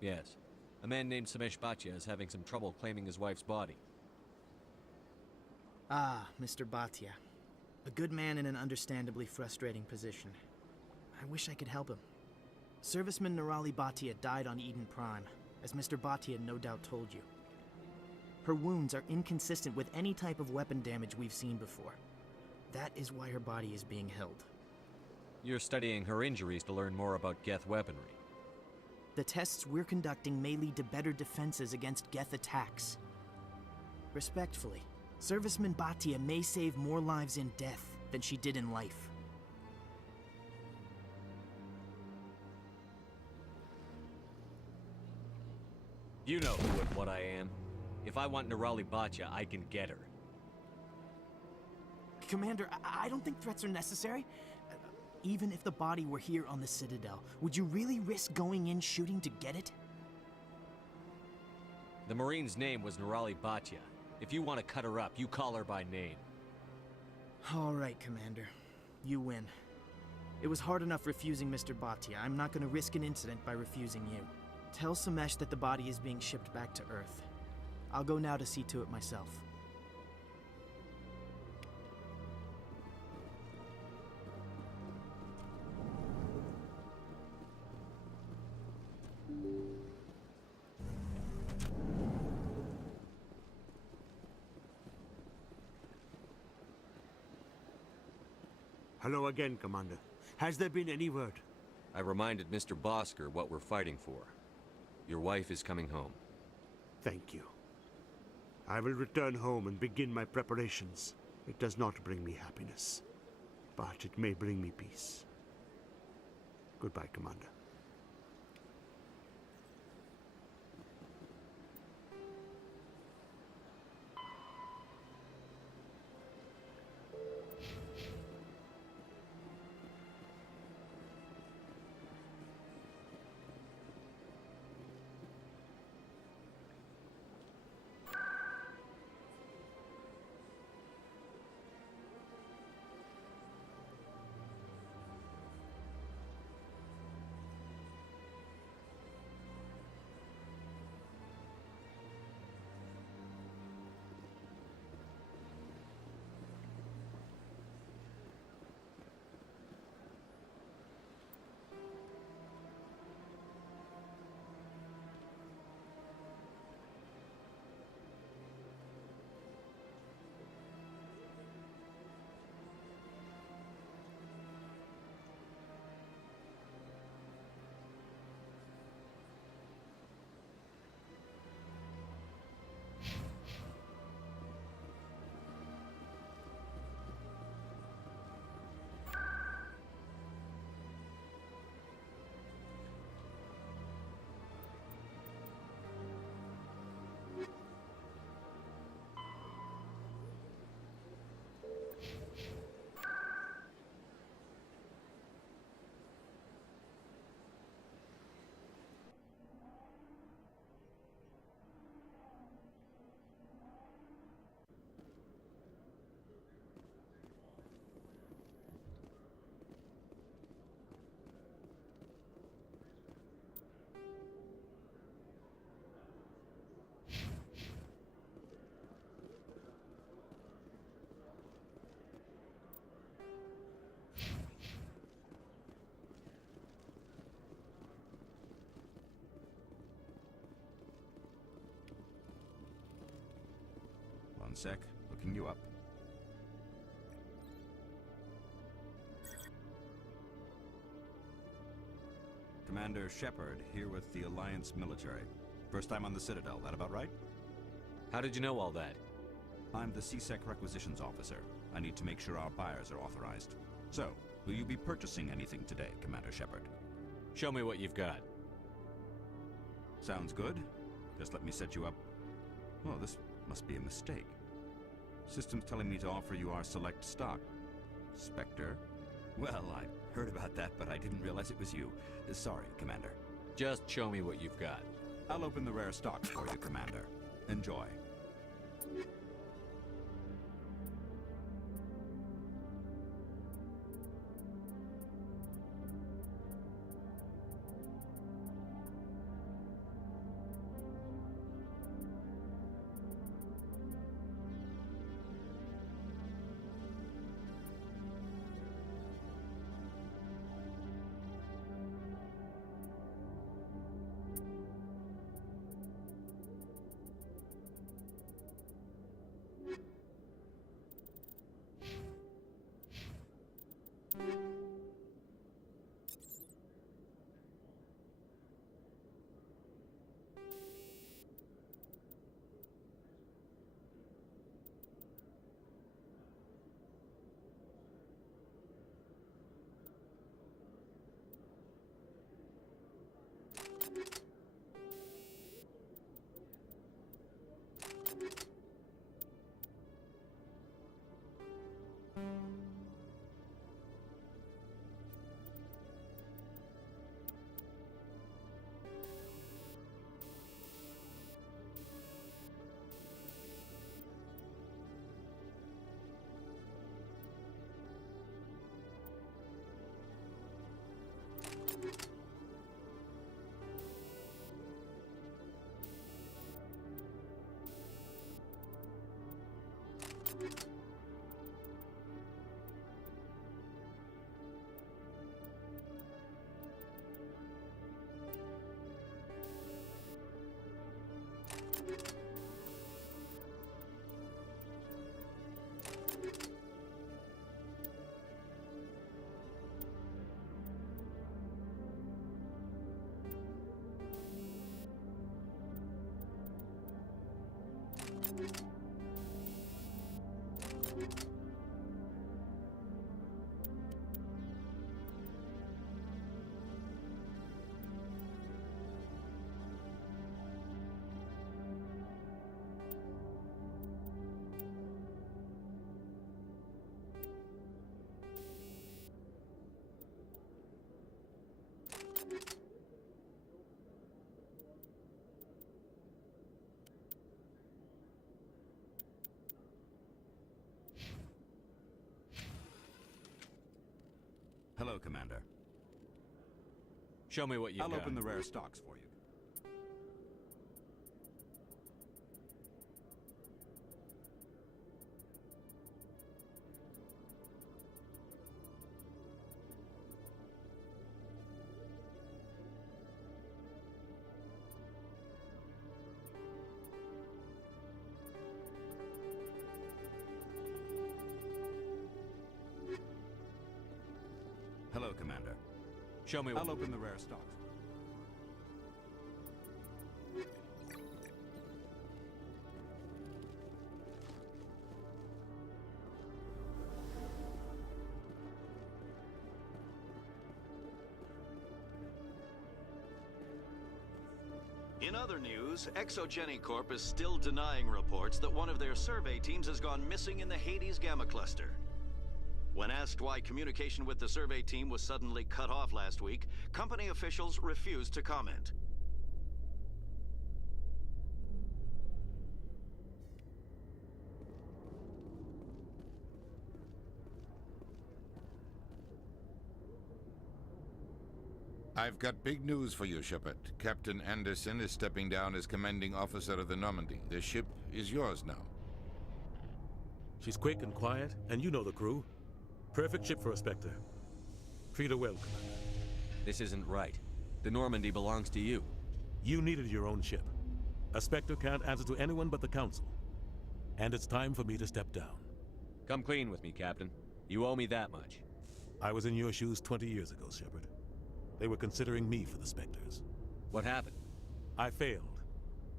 Yes. A man named Samesh Bhatia is having some trouble claiming his wife's body. Ah, Mr. Bhatia. A good man in an understandably frustrating position. I wish I could help him. Serviceman Nirali Bhatia died on Eden Prime, as Mr. Bhatia no doubt told you. Her wounds are inconsistent with any type of weapon damage we've seen before. That is why her body is being held. You're studying her injuries to learn more about Geth weaponry. The tests we're conducting may lead to better defenses against Geth attacks. Respectfully, Serviceman Bhatia may save more lives in death than she did in life. You know who and what I am. If I want Nerali Batya, I can get her. Commander, I don't think threats are necessary. Even if the body were here on the Citadel, would you really risk going in shooting to get it? The Marine's name was Nerali Batya. If you want to cut her up, you call her by name. All right, Commander. You win. It was hard enough refusing Mr. Batya. I'm not going to risk an incident by refusing you. Tell Samesh that the body is being shipped back to Earth. I'll go now to see to it myself. Hello again, Commander. Has there been any word? I reminded Mr. Bosker what we're fighting for. Your wife is coming home. Thank you. I will return home and begin my preparations. It does not bring me happiness, but it may bring me peace. Goodbye, Commander. One sec, looking you up. Commander Shepard, here with the Alliance military. First time on the Citadel, that about right? How did you know all that? I'm the CSEC requisitions officer. I need to make sure our buyers are authorized. So, will you be purchasing anything today, Commander Shepard? Show me what you've got. Sounds good. Just let me set you up. Oh, this must be a mistake. System's telling me to offer you our select stock. Spectre? Well, I heard about that, but I didn't realize it was you. Sorry, Commander. Just show me what you've got. I'll open the rare stock for you, Commander. Enjoy. Hello, Commander. Show me what you I'll got. open the rare stocks for you. Hello, Commander. Show me what... I'll open the rare stocks. In other news, Exogeny Corp is still denying reports that one of their survey teams has gone missing in the Hades Gamma Cluster. When asked why communication with the survey team was suddenly cut off last week, company officials refused to comment. I've got big news for you, Shepard. Captain Anderson is stepping down as commanding officer of the Normandy. The ship is yours now. She's quick and quiet, and you know the crew. Perfect ship for a Spectre. Treat her well, Commander. This isn't right. The Normandy belongs to you. You needed your own ship. A Spectre can't answer to anyone but the Council. And it's time for me to step down. Come clean with me, Captain. You owe me that much. I was in your shoes 20 years ago, Shepard. They were considering me for the Spectres. What happened? I failed.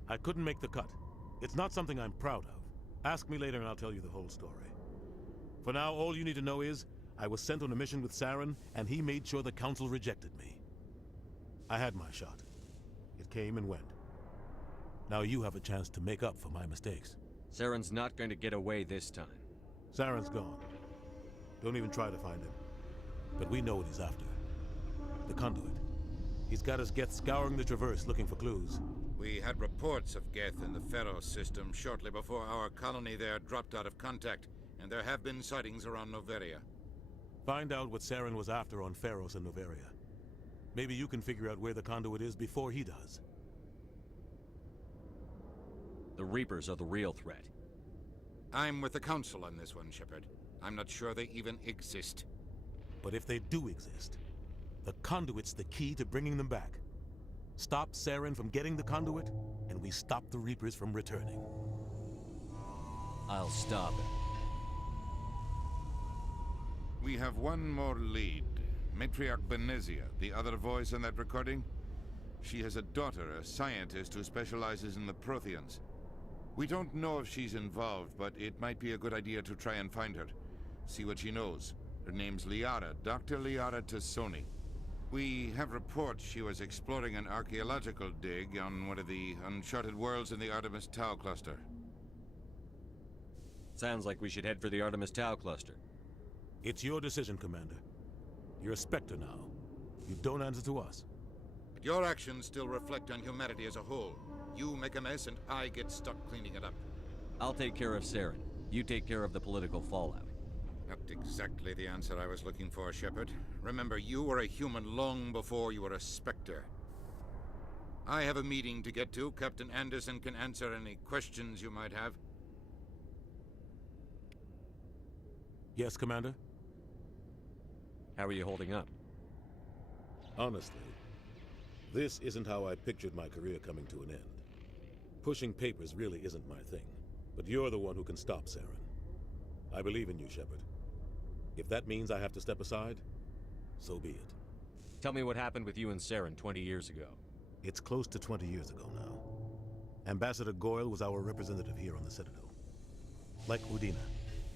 I couldn't make the cut. It's not something I'm proud of. Ask me later and I'll tell you the whole story. For now, all you need to know is, I was sent on a mission with Saren, and he made sure the Council rejected me. I had my shot. It came and went. Now you have a chance to make up for my mistakes. Saren's not going to get away this time. Saren's gone. Don't even try to find him. But we know what he's after. The conduit. He's got us Geth scouring the Traverse looking for clues. We had reports of Geth in the Pharos system shortly before our colony there dropped out of contact, and there have been sightings around Noveria. Find out what Saren was after on Pharos and Noveria. Maybe you can figure out where the conduit is before he does. The Reapers are the real threat. I'm with the Council on this one, Shepard. I'm not sure they even exist. But if they do exist, the conduit's the key to bringing them back. Stop Saren from getting the conduit, and we stop the Reapers from returning. I'll stop it. We have one more lead. Matriarch Benezia, the other voice in that recording. She has a daughter, a scientist who specializes in the Protheans. We don't know if she's involved, but it might be a good idea to try and find her. See what she knows. Her name's Liara, Dr. Liara Tassoni. We have reports she was exploring an archaeological dig on one of the uncharted worlds in the Artemis Tau cluster. Sounds like we should head for the Artemis Tau cluster. It's your decision, Commander. You're a Spectre now. You don't answer to us. But your actions still reflect on humanity as a whole. You make a mess and I get stuck cleaning it up. I'll take care of Saren. You take care of the political fallout. Not exactly the answer I was looking for, Shepard. Remember, you were a human long before you were a Spectre. I have a meeting to get to. Captain Anderson can answer any questions you might have. Yes, Commander? How are you holding up? Honestly, this isn't how I pictured my career coming to an end. Pushing papers really isn't my thing, but you're the one who can stop Saren. I believe in you, Shepard. If that means I have to step aside, so be it. Tell me what happened with you and Saren 20 years ago. It's close to 20 years ago now. Ambassador Goyle was our representative here on the Citadel. Like Udina,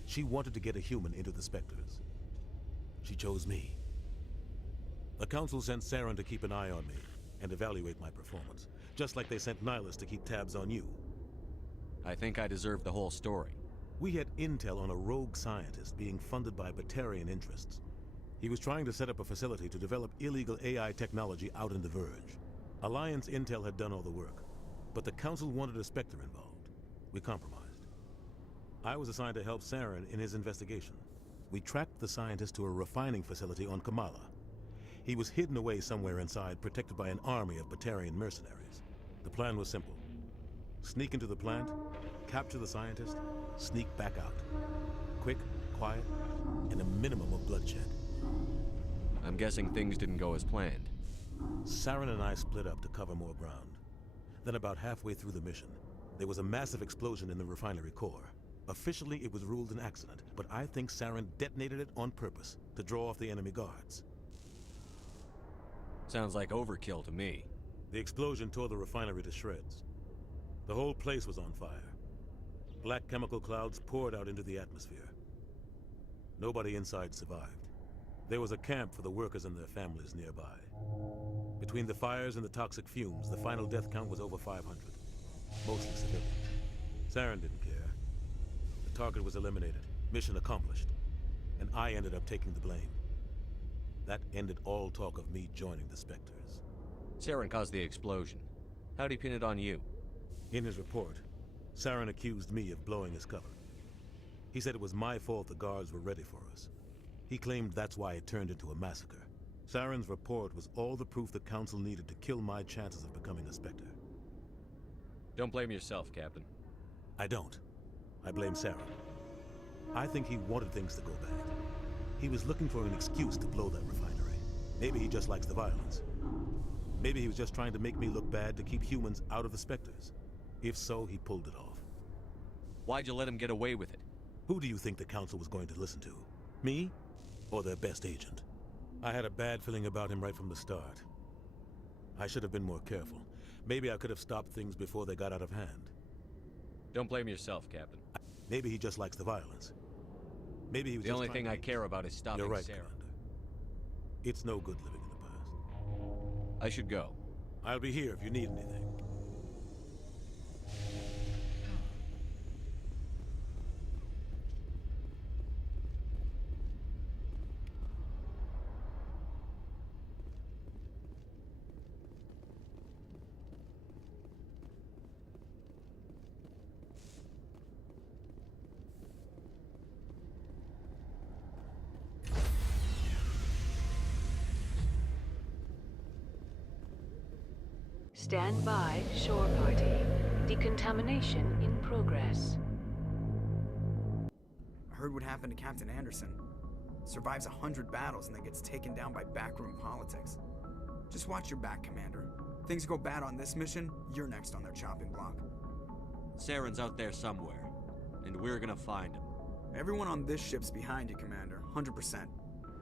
she wanted to get a human into the Spectres. She chose me. The Council sent Saren to keep an eye on me and evaluate my performance, just like they sent Nihilus to keep tabs on you. I think I deserve the whole story. We had intel on a rogue scientist being funded by Batarian interests. He was trying to set up a facility to develop illegal AI technology out in the Verge. Alliance intel had done all the work, but the Council wanted a Spectre involved. We compromised. I was assigned to help Saren in his investigation. We tracked the scientist to a refining facility on Kamala. He was hidden away somewhere inside, protected by an army of Batarian mercenaries. The plan was simple. Sneak into the plant, capture the scientist, sneak back out. Quick, quiet, and a minimum of bloodshed. I'm guessing things didn't go as planned. Saren and I split up to cover more ground. Then about halfway through the mission, there was a massive explosion in the refinery core. Officially, it was ruled an accident, but I think Saren detonated it on purpose to draw off the enemy guards. Sounds like overkill to me. The explosion tore the refinery to shreds. The whole place was on fire. Black chemical clouds poured out into the atmosphere. Nobody inside survived. There was a camp for the workers and their families nearby. Between the fires and the toxic fumes, the final death count was over 500. Mostly civilians. Saren didn't care. The target was eliminated, mission accomplished, and I ended up taking the blame. That ended all talk of me joining the Spectres. Saren caused the explosion. How'd he pin it on you? In his report, Saren accused me of blowing his cover. He said it was my fault the guards were ready for us. He claimed that's why it turned into a massacre. Saren's report was all the proof the Council needed to kill my chances of becoming a Spectre. Don't blame yourself, Captain. I don't. I blame Saren. I think he wanted things to go bad. He was looking for an excuse to blow that refinery. Maybe he just likes the violence. Maybe he was just trying to make me look bad to keep humans out of the Spectres. If so, he pulled it off. Why'd you let him get away with it? Who do you think the Council was going to listen to? Me? Or their best agent? I had a bad feeling about him right from the start. I should have been more careful. Maybe I could have stopped things before they got out of hand. Don't blame yourself, Captain. Maybe he just likes the violence. Maybe he was the just only thing I care about is stopping You're right, Saren. Commander. It's no good living in the past. I should go. I'll be here if you need anything. Stand by, shore party. Decontamination in progress. I heard what happened to Captain Anderson. Survives 100 battles and then gets taken down by backroom politics. Just watch your back, Commander. Things go bad on this mission, you're next on their chopping block. Saren's out there somewhere, and we're gonna find him. Everyone on this ship's behind you, Commander. 100%.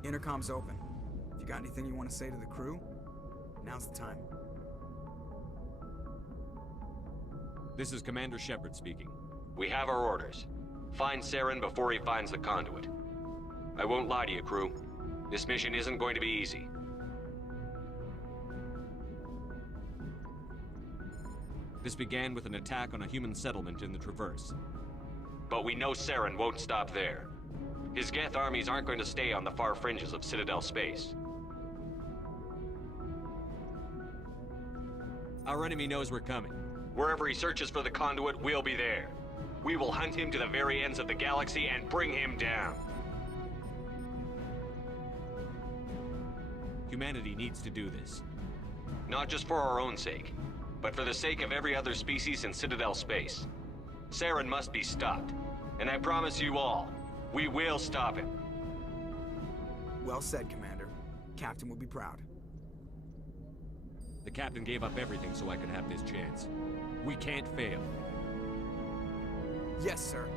Intercom's open. If you got anything you want to say to the crew, now's the time. This is Commander Shepard speaking. We have our orders. Find Saren before he finds the conduit. I won't lie to you, crew. This mission isn't going to be easy. This began with an attack on a human settlement in the Traverse. But we know Saren won't stop there. His Geth armies aren't going to stay on the far fringes of Citadel space. Our enemy knows we're coming. Wherever he searches for the conduit, we'll be there. We will hunt him to the very ends of the galaxy and bring him down. Humanity needs to do this. Not just for our own sake, but for the sake of every other species in Citadel space. Saren must be stopped. And I promise you all, we will stop him. Well said, Commander. Captain will be proud. The captain gave up everything so I could have this chance. We can't fail. Yes, sir.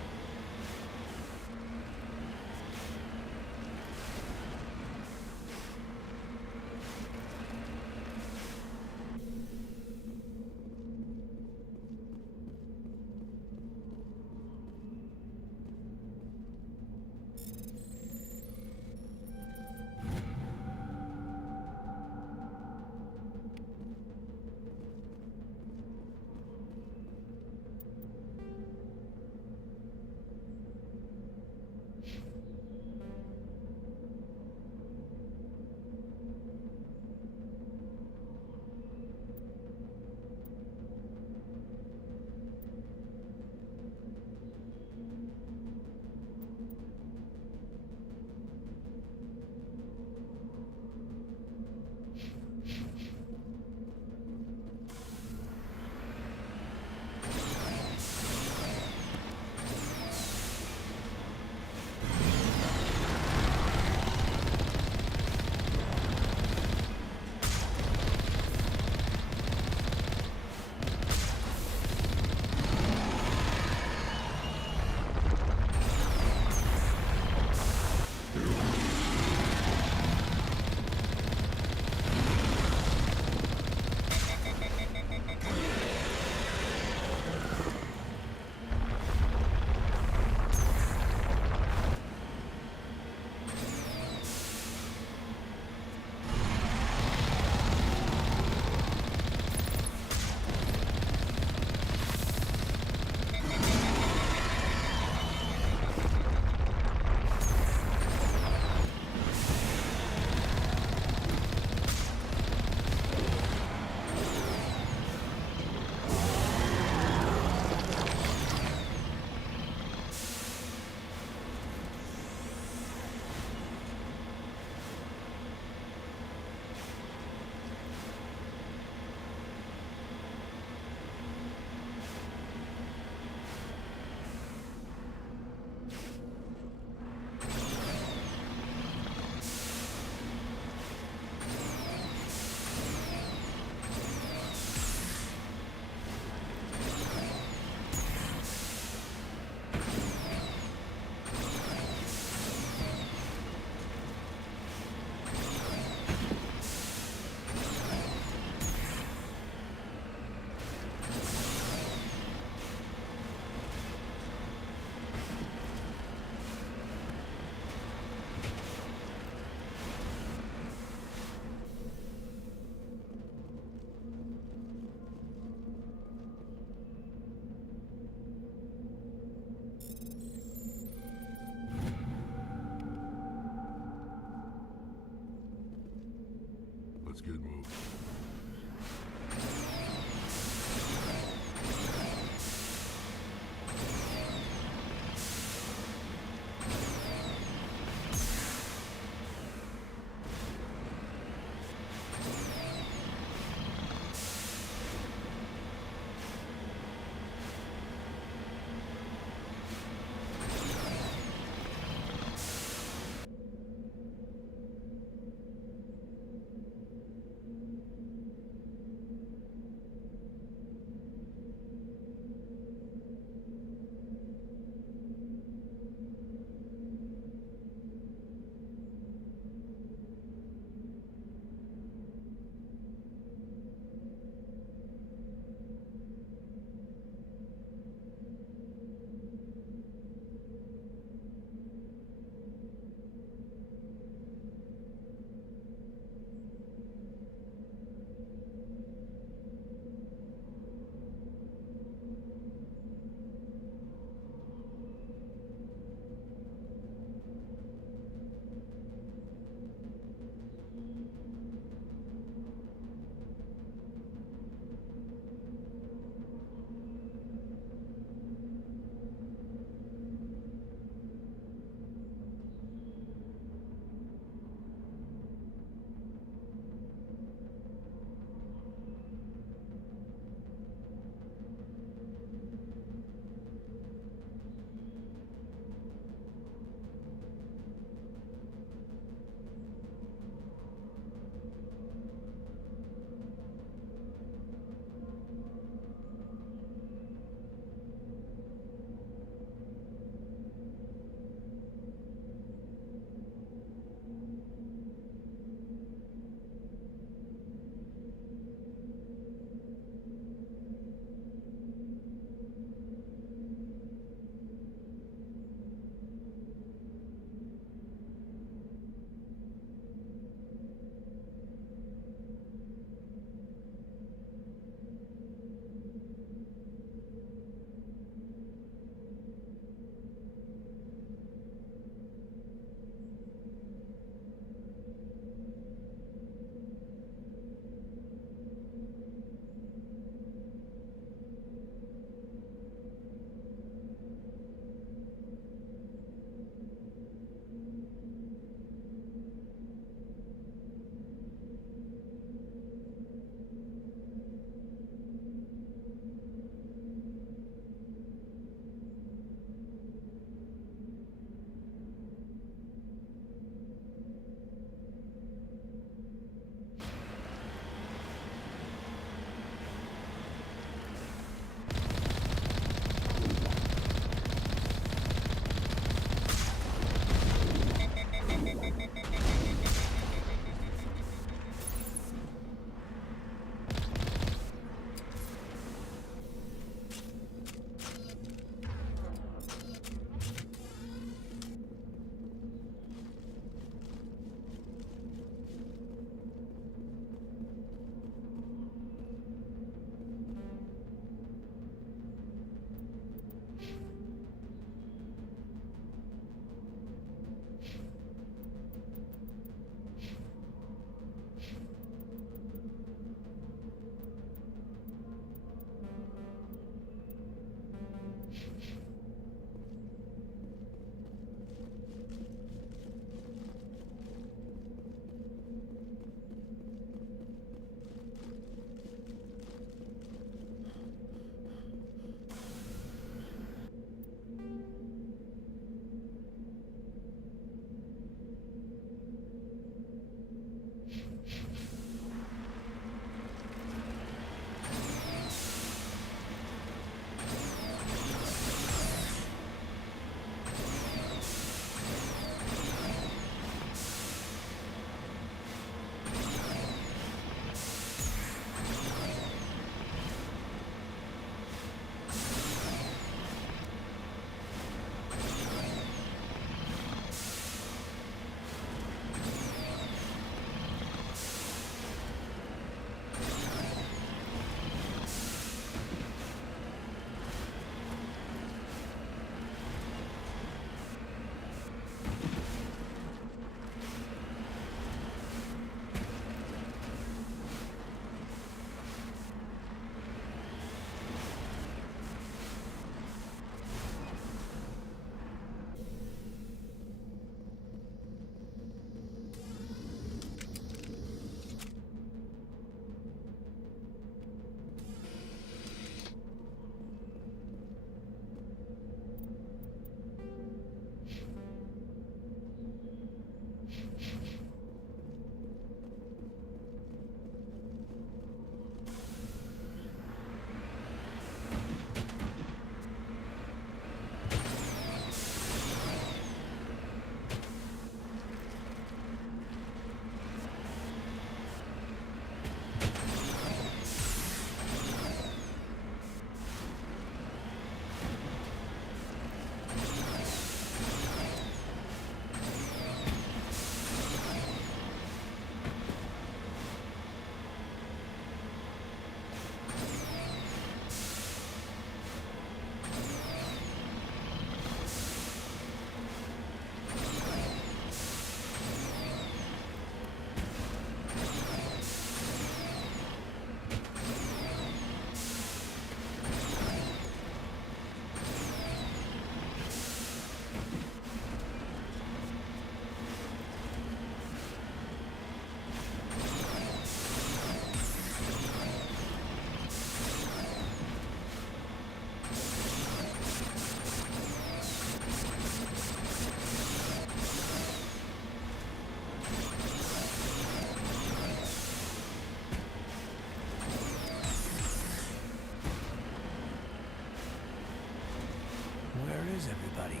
everybody.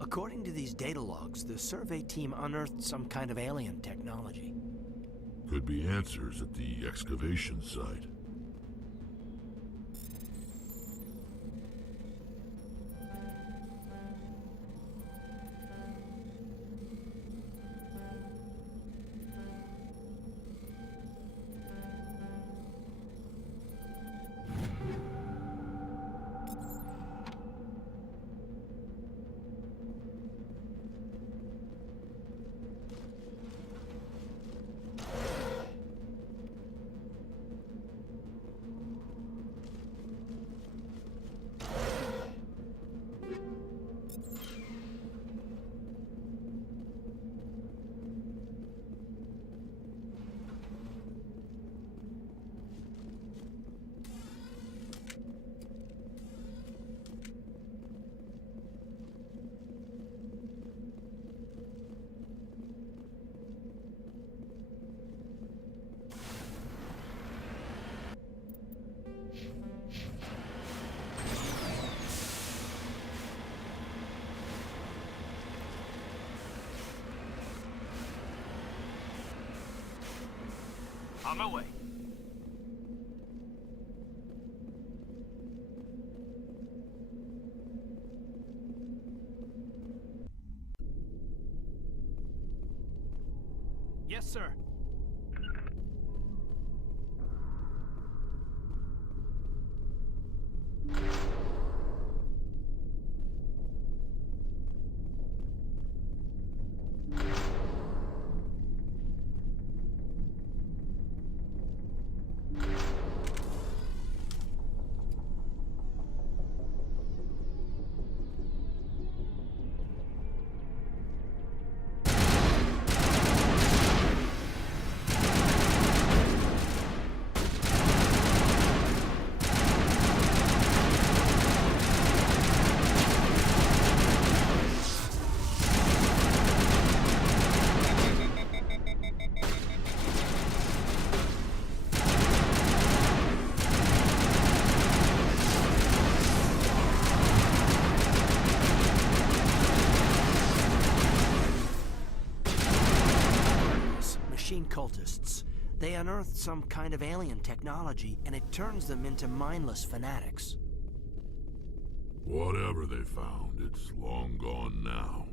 According to these data logs, the survey team unearthed some kind of alien technology. Could be answers at the excavation site. On my way. Yes, sir. Machine cultists. They unearthed some kind of alien technology, and it turns them into mindless fanatics. Whatever they found, it's long gone now.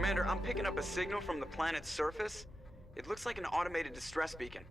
Commander, I'm picking up a signal from the planet's surface. It looks like an automated distress beacon.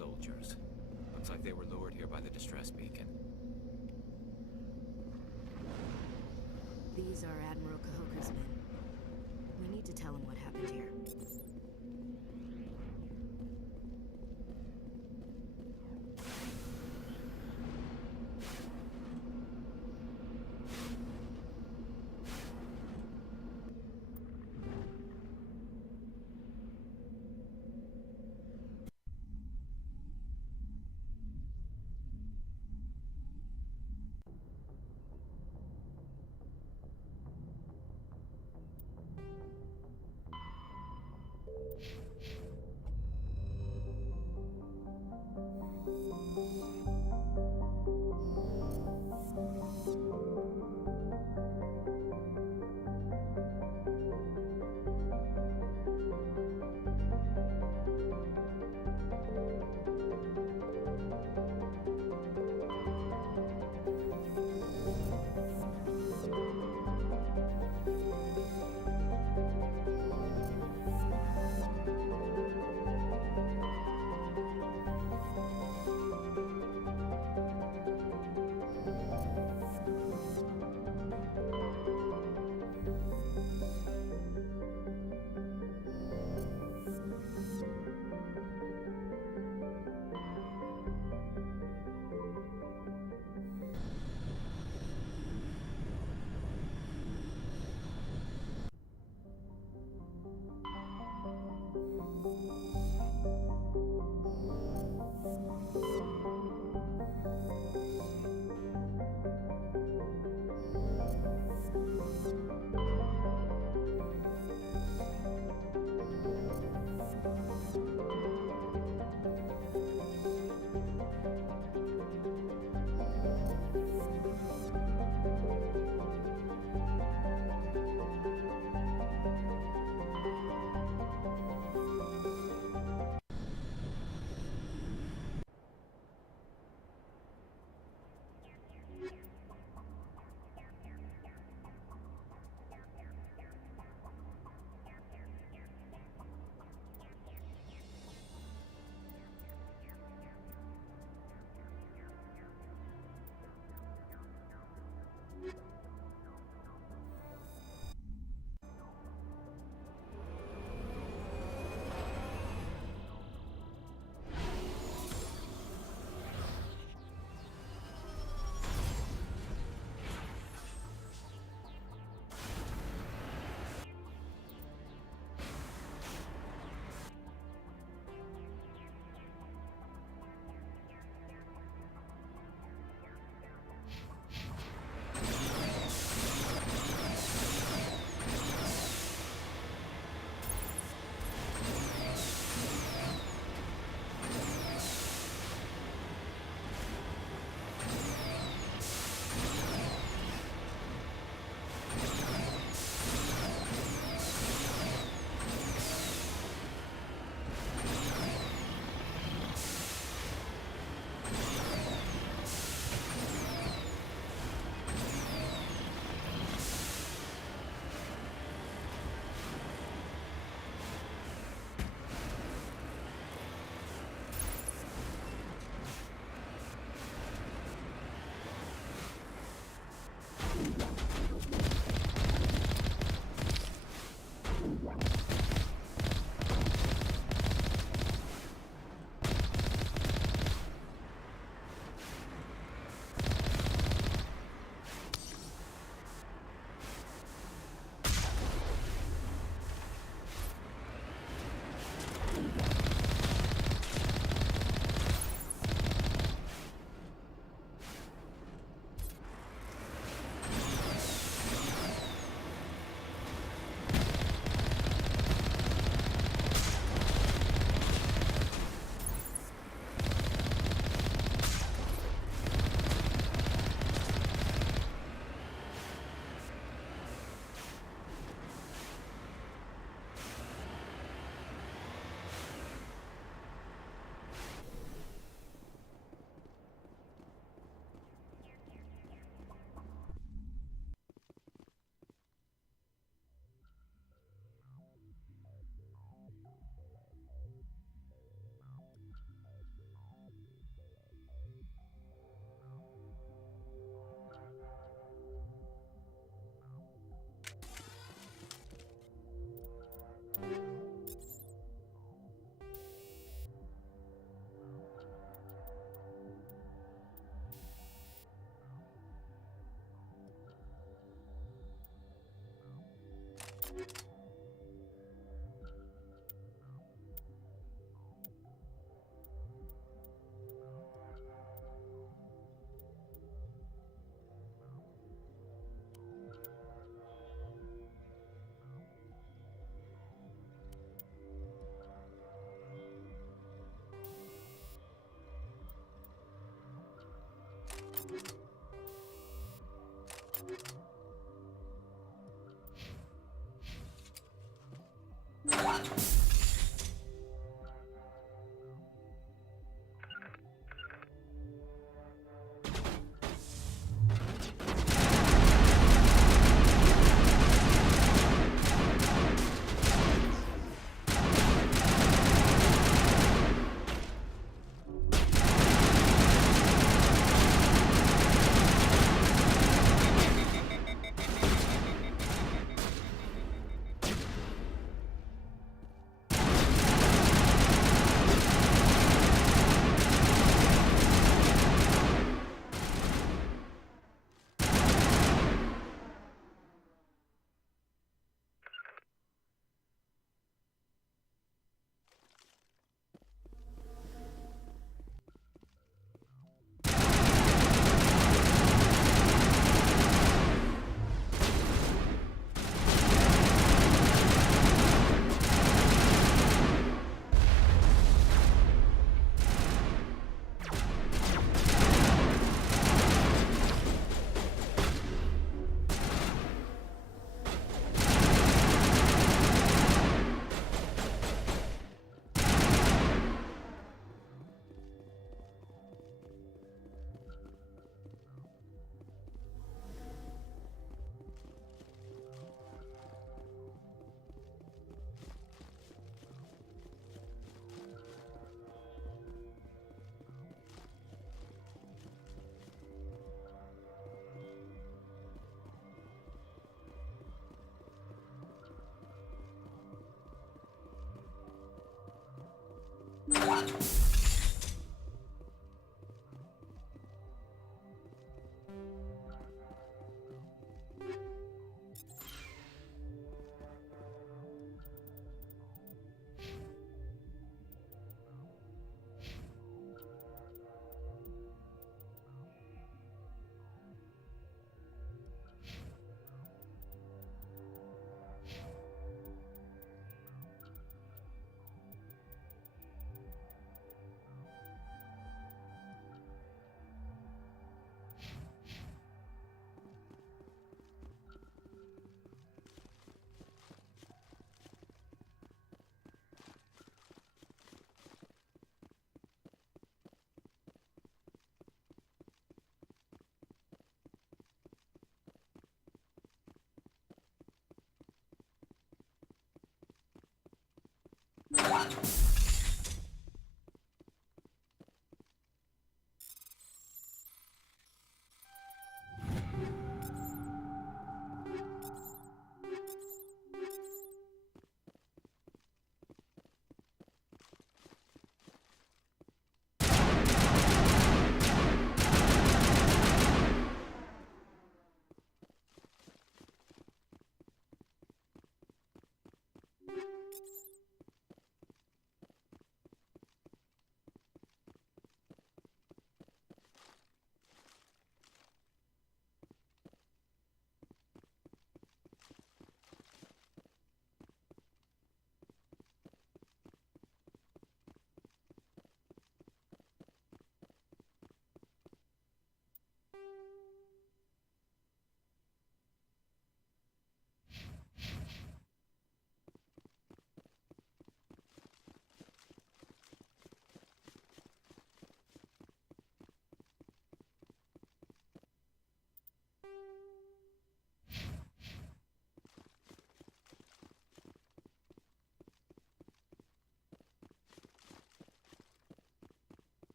soldiers. Looks like they were lured here by the distress beacon. These are Admiral Kahoka's men. We need to tell him what happened here.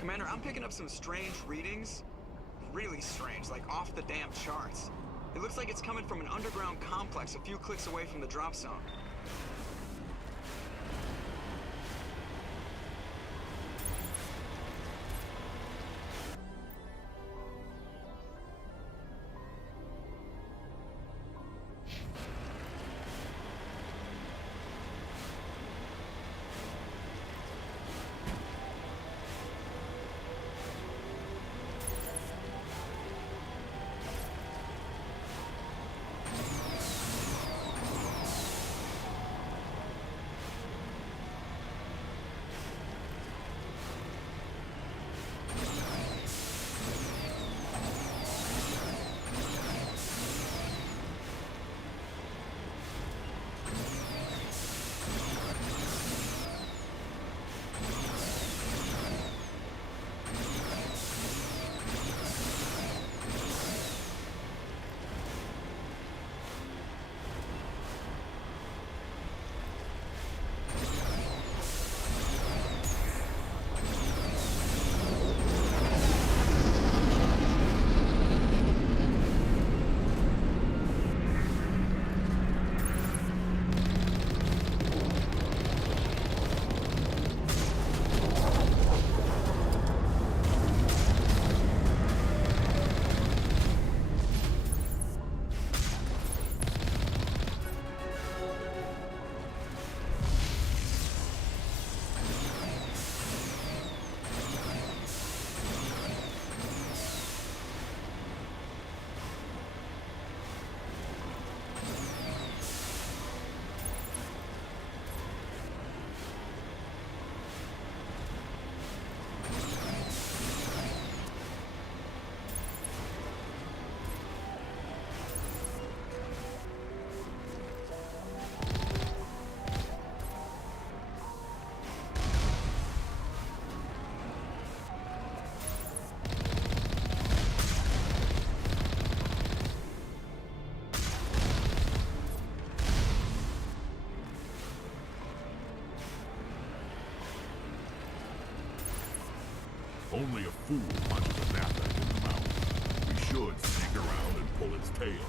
Commander, I'm picking up some strange readings. Really strange, like off the damn charts. It looks like it's coming from an underground complex a few clicks away from the drop zone. Only a fool punches a knapsack in the mouth. We should sneak around and pull its tail.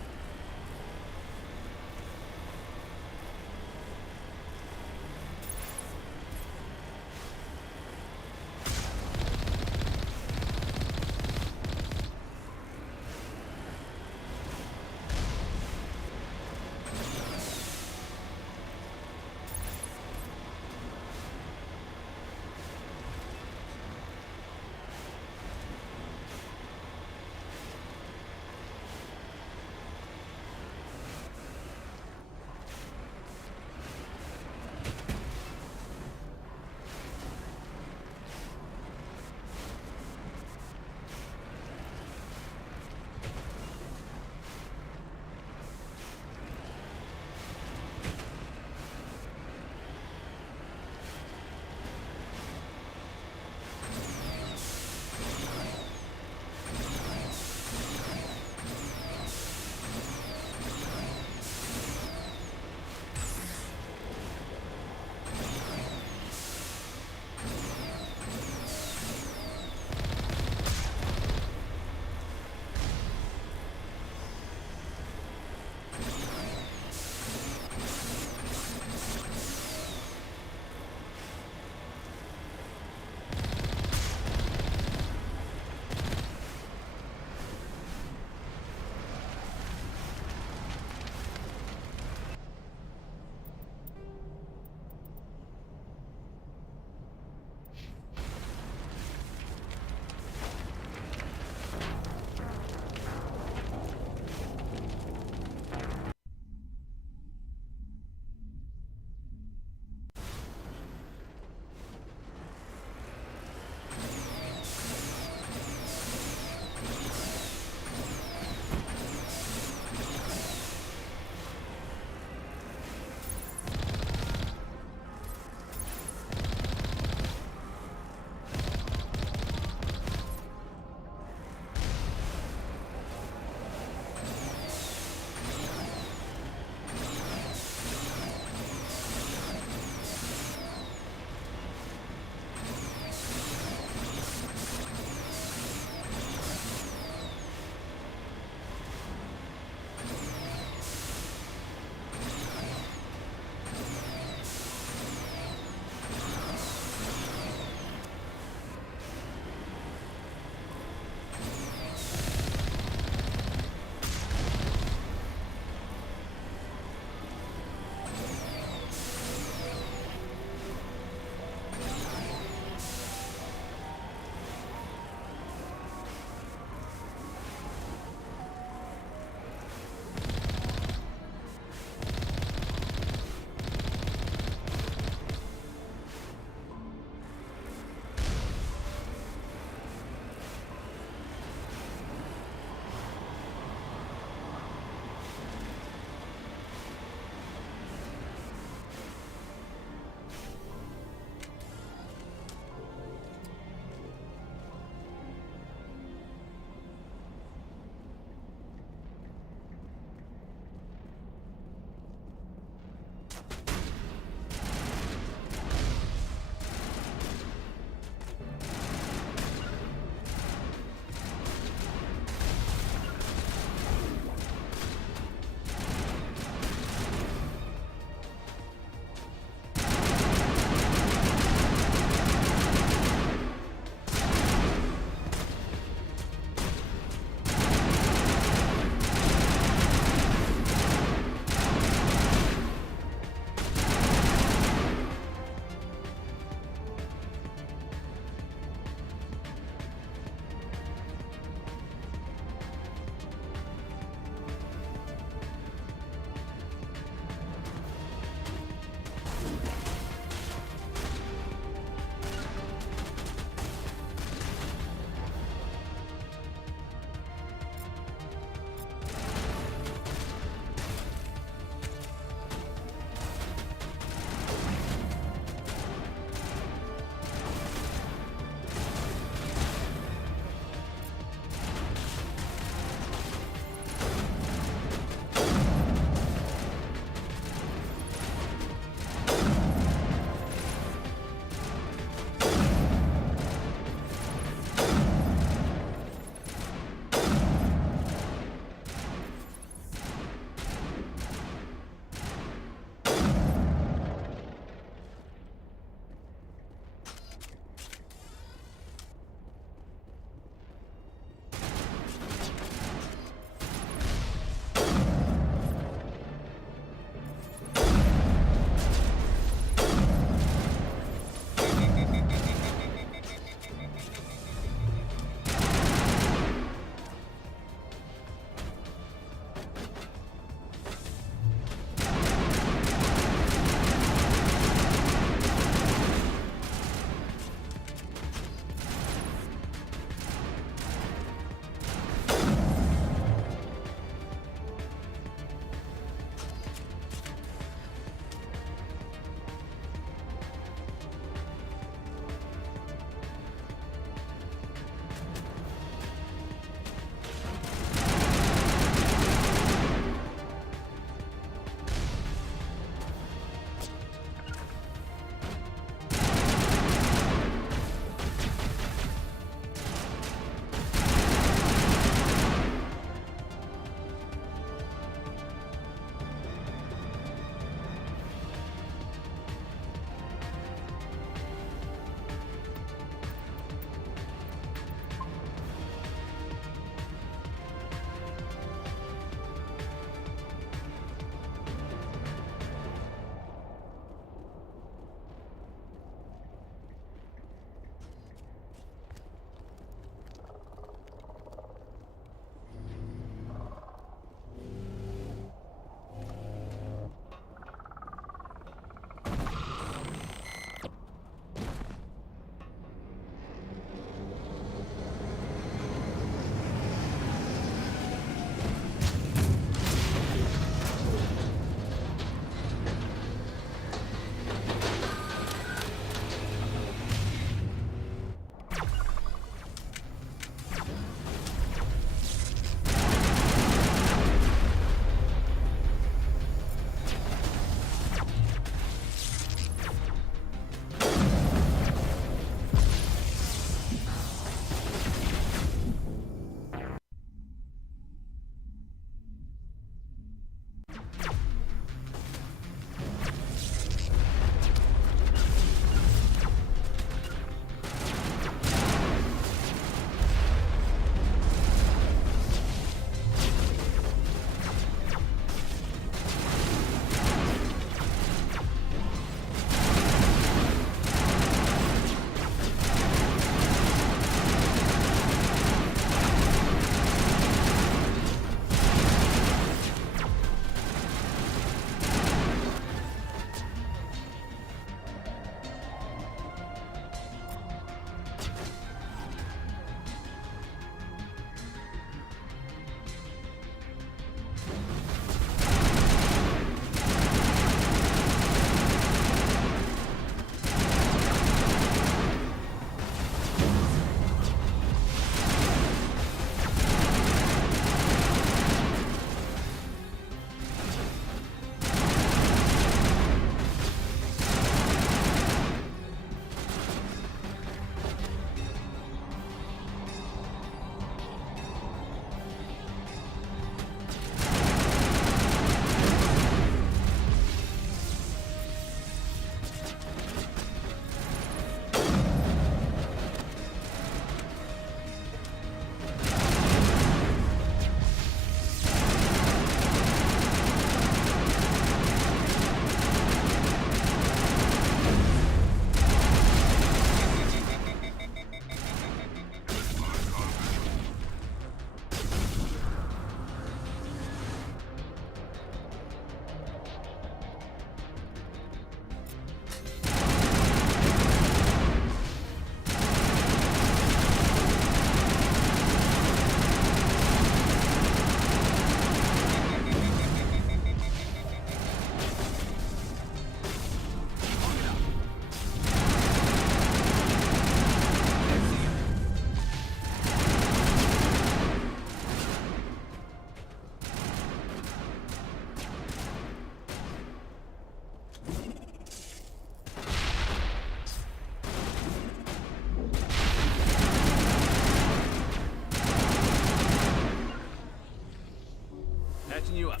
Patching you up.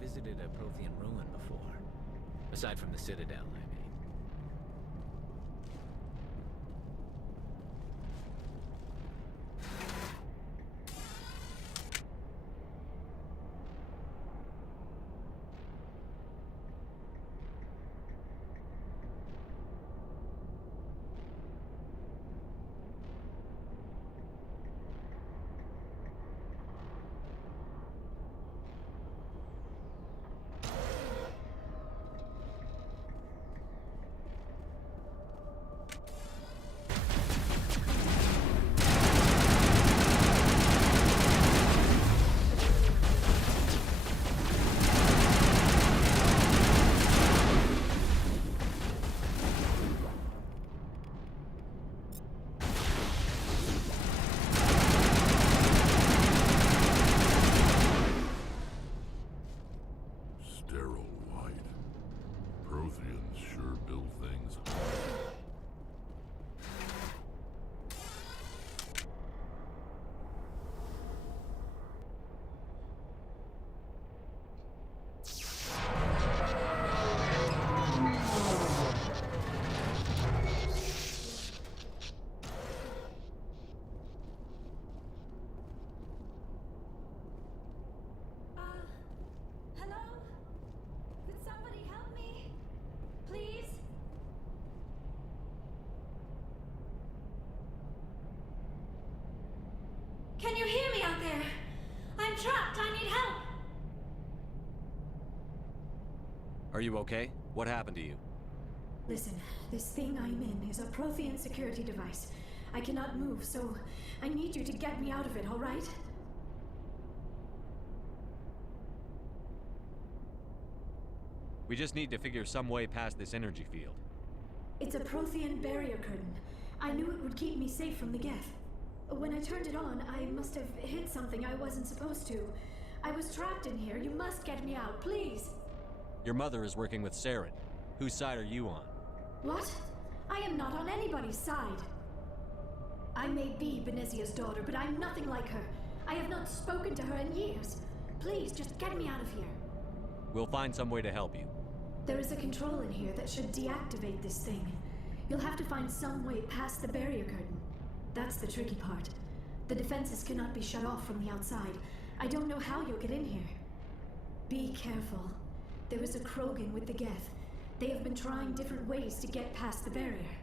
Visited a Prothean ruin before. Aside from the Citadel, I mean. Can you hear me out there? I'm trapped. I need help. Are you okay? What happened to you? Listen, this thing I'm in is a Prothean security device. I cannot move, so I need you to get me out of it, all right? We just need to figure some way past this energy field. It's a Prothean barrier curtain. I knew it would keep me safe from the Geth. When I turned it on, I must have hit something I wasn't supposed to. I was trapped in here. You must get me out, please. Your mother is working with Saren. Whose side are you on? What? I am not on anybody's side. I may be Benezia's daughter, but I'm nothing like her. I have not spoken to her in years. Please, just get me out of here. We'll find some way to help you. There is a control in here that should deactivate this thing. You'll have to find some way past the barrier curtain. That's the tricky part. The defenses cannot be shut off from the outside. I don't know how you'll get in here. Be careful. There is a Krogan with the Geth. They have been trying different ways to get past the barrier.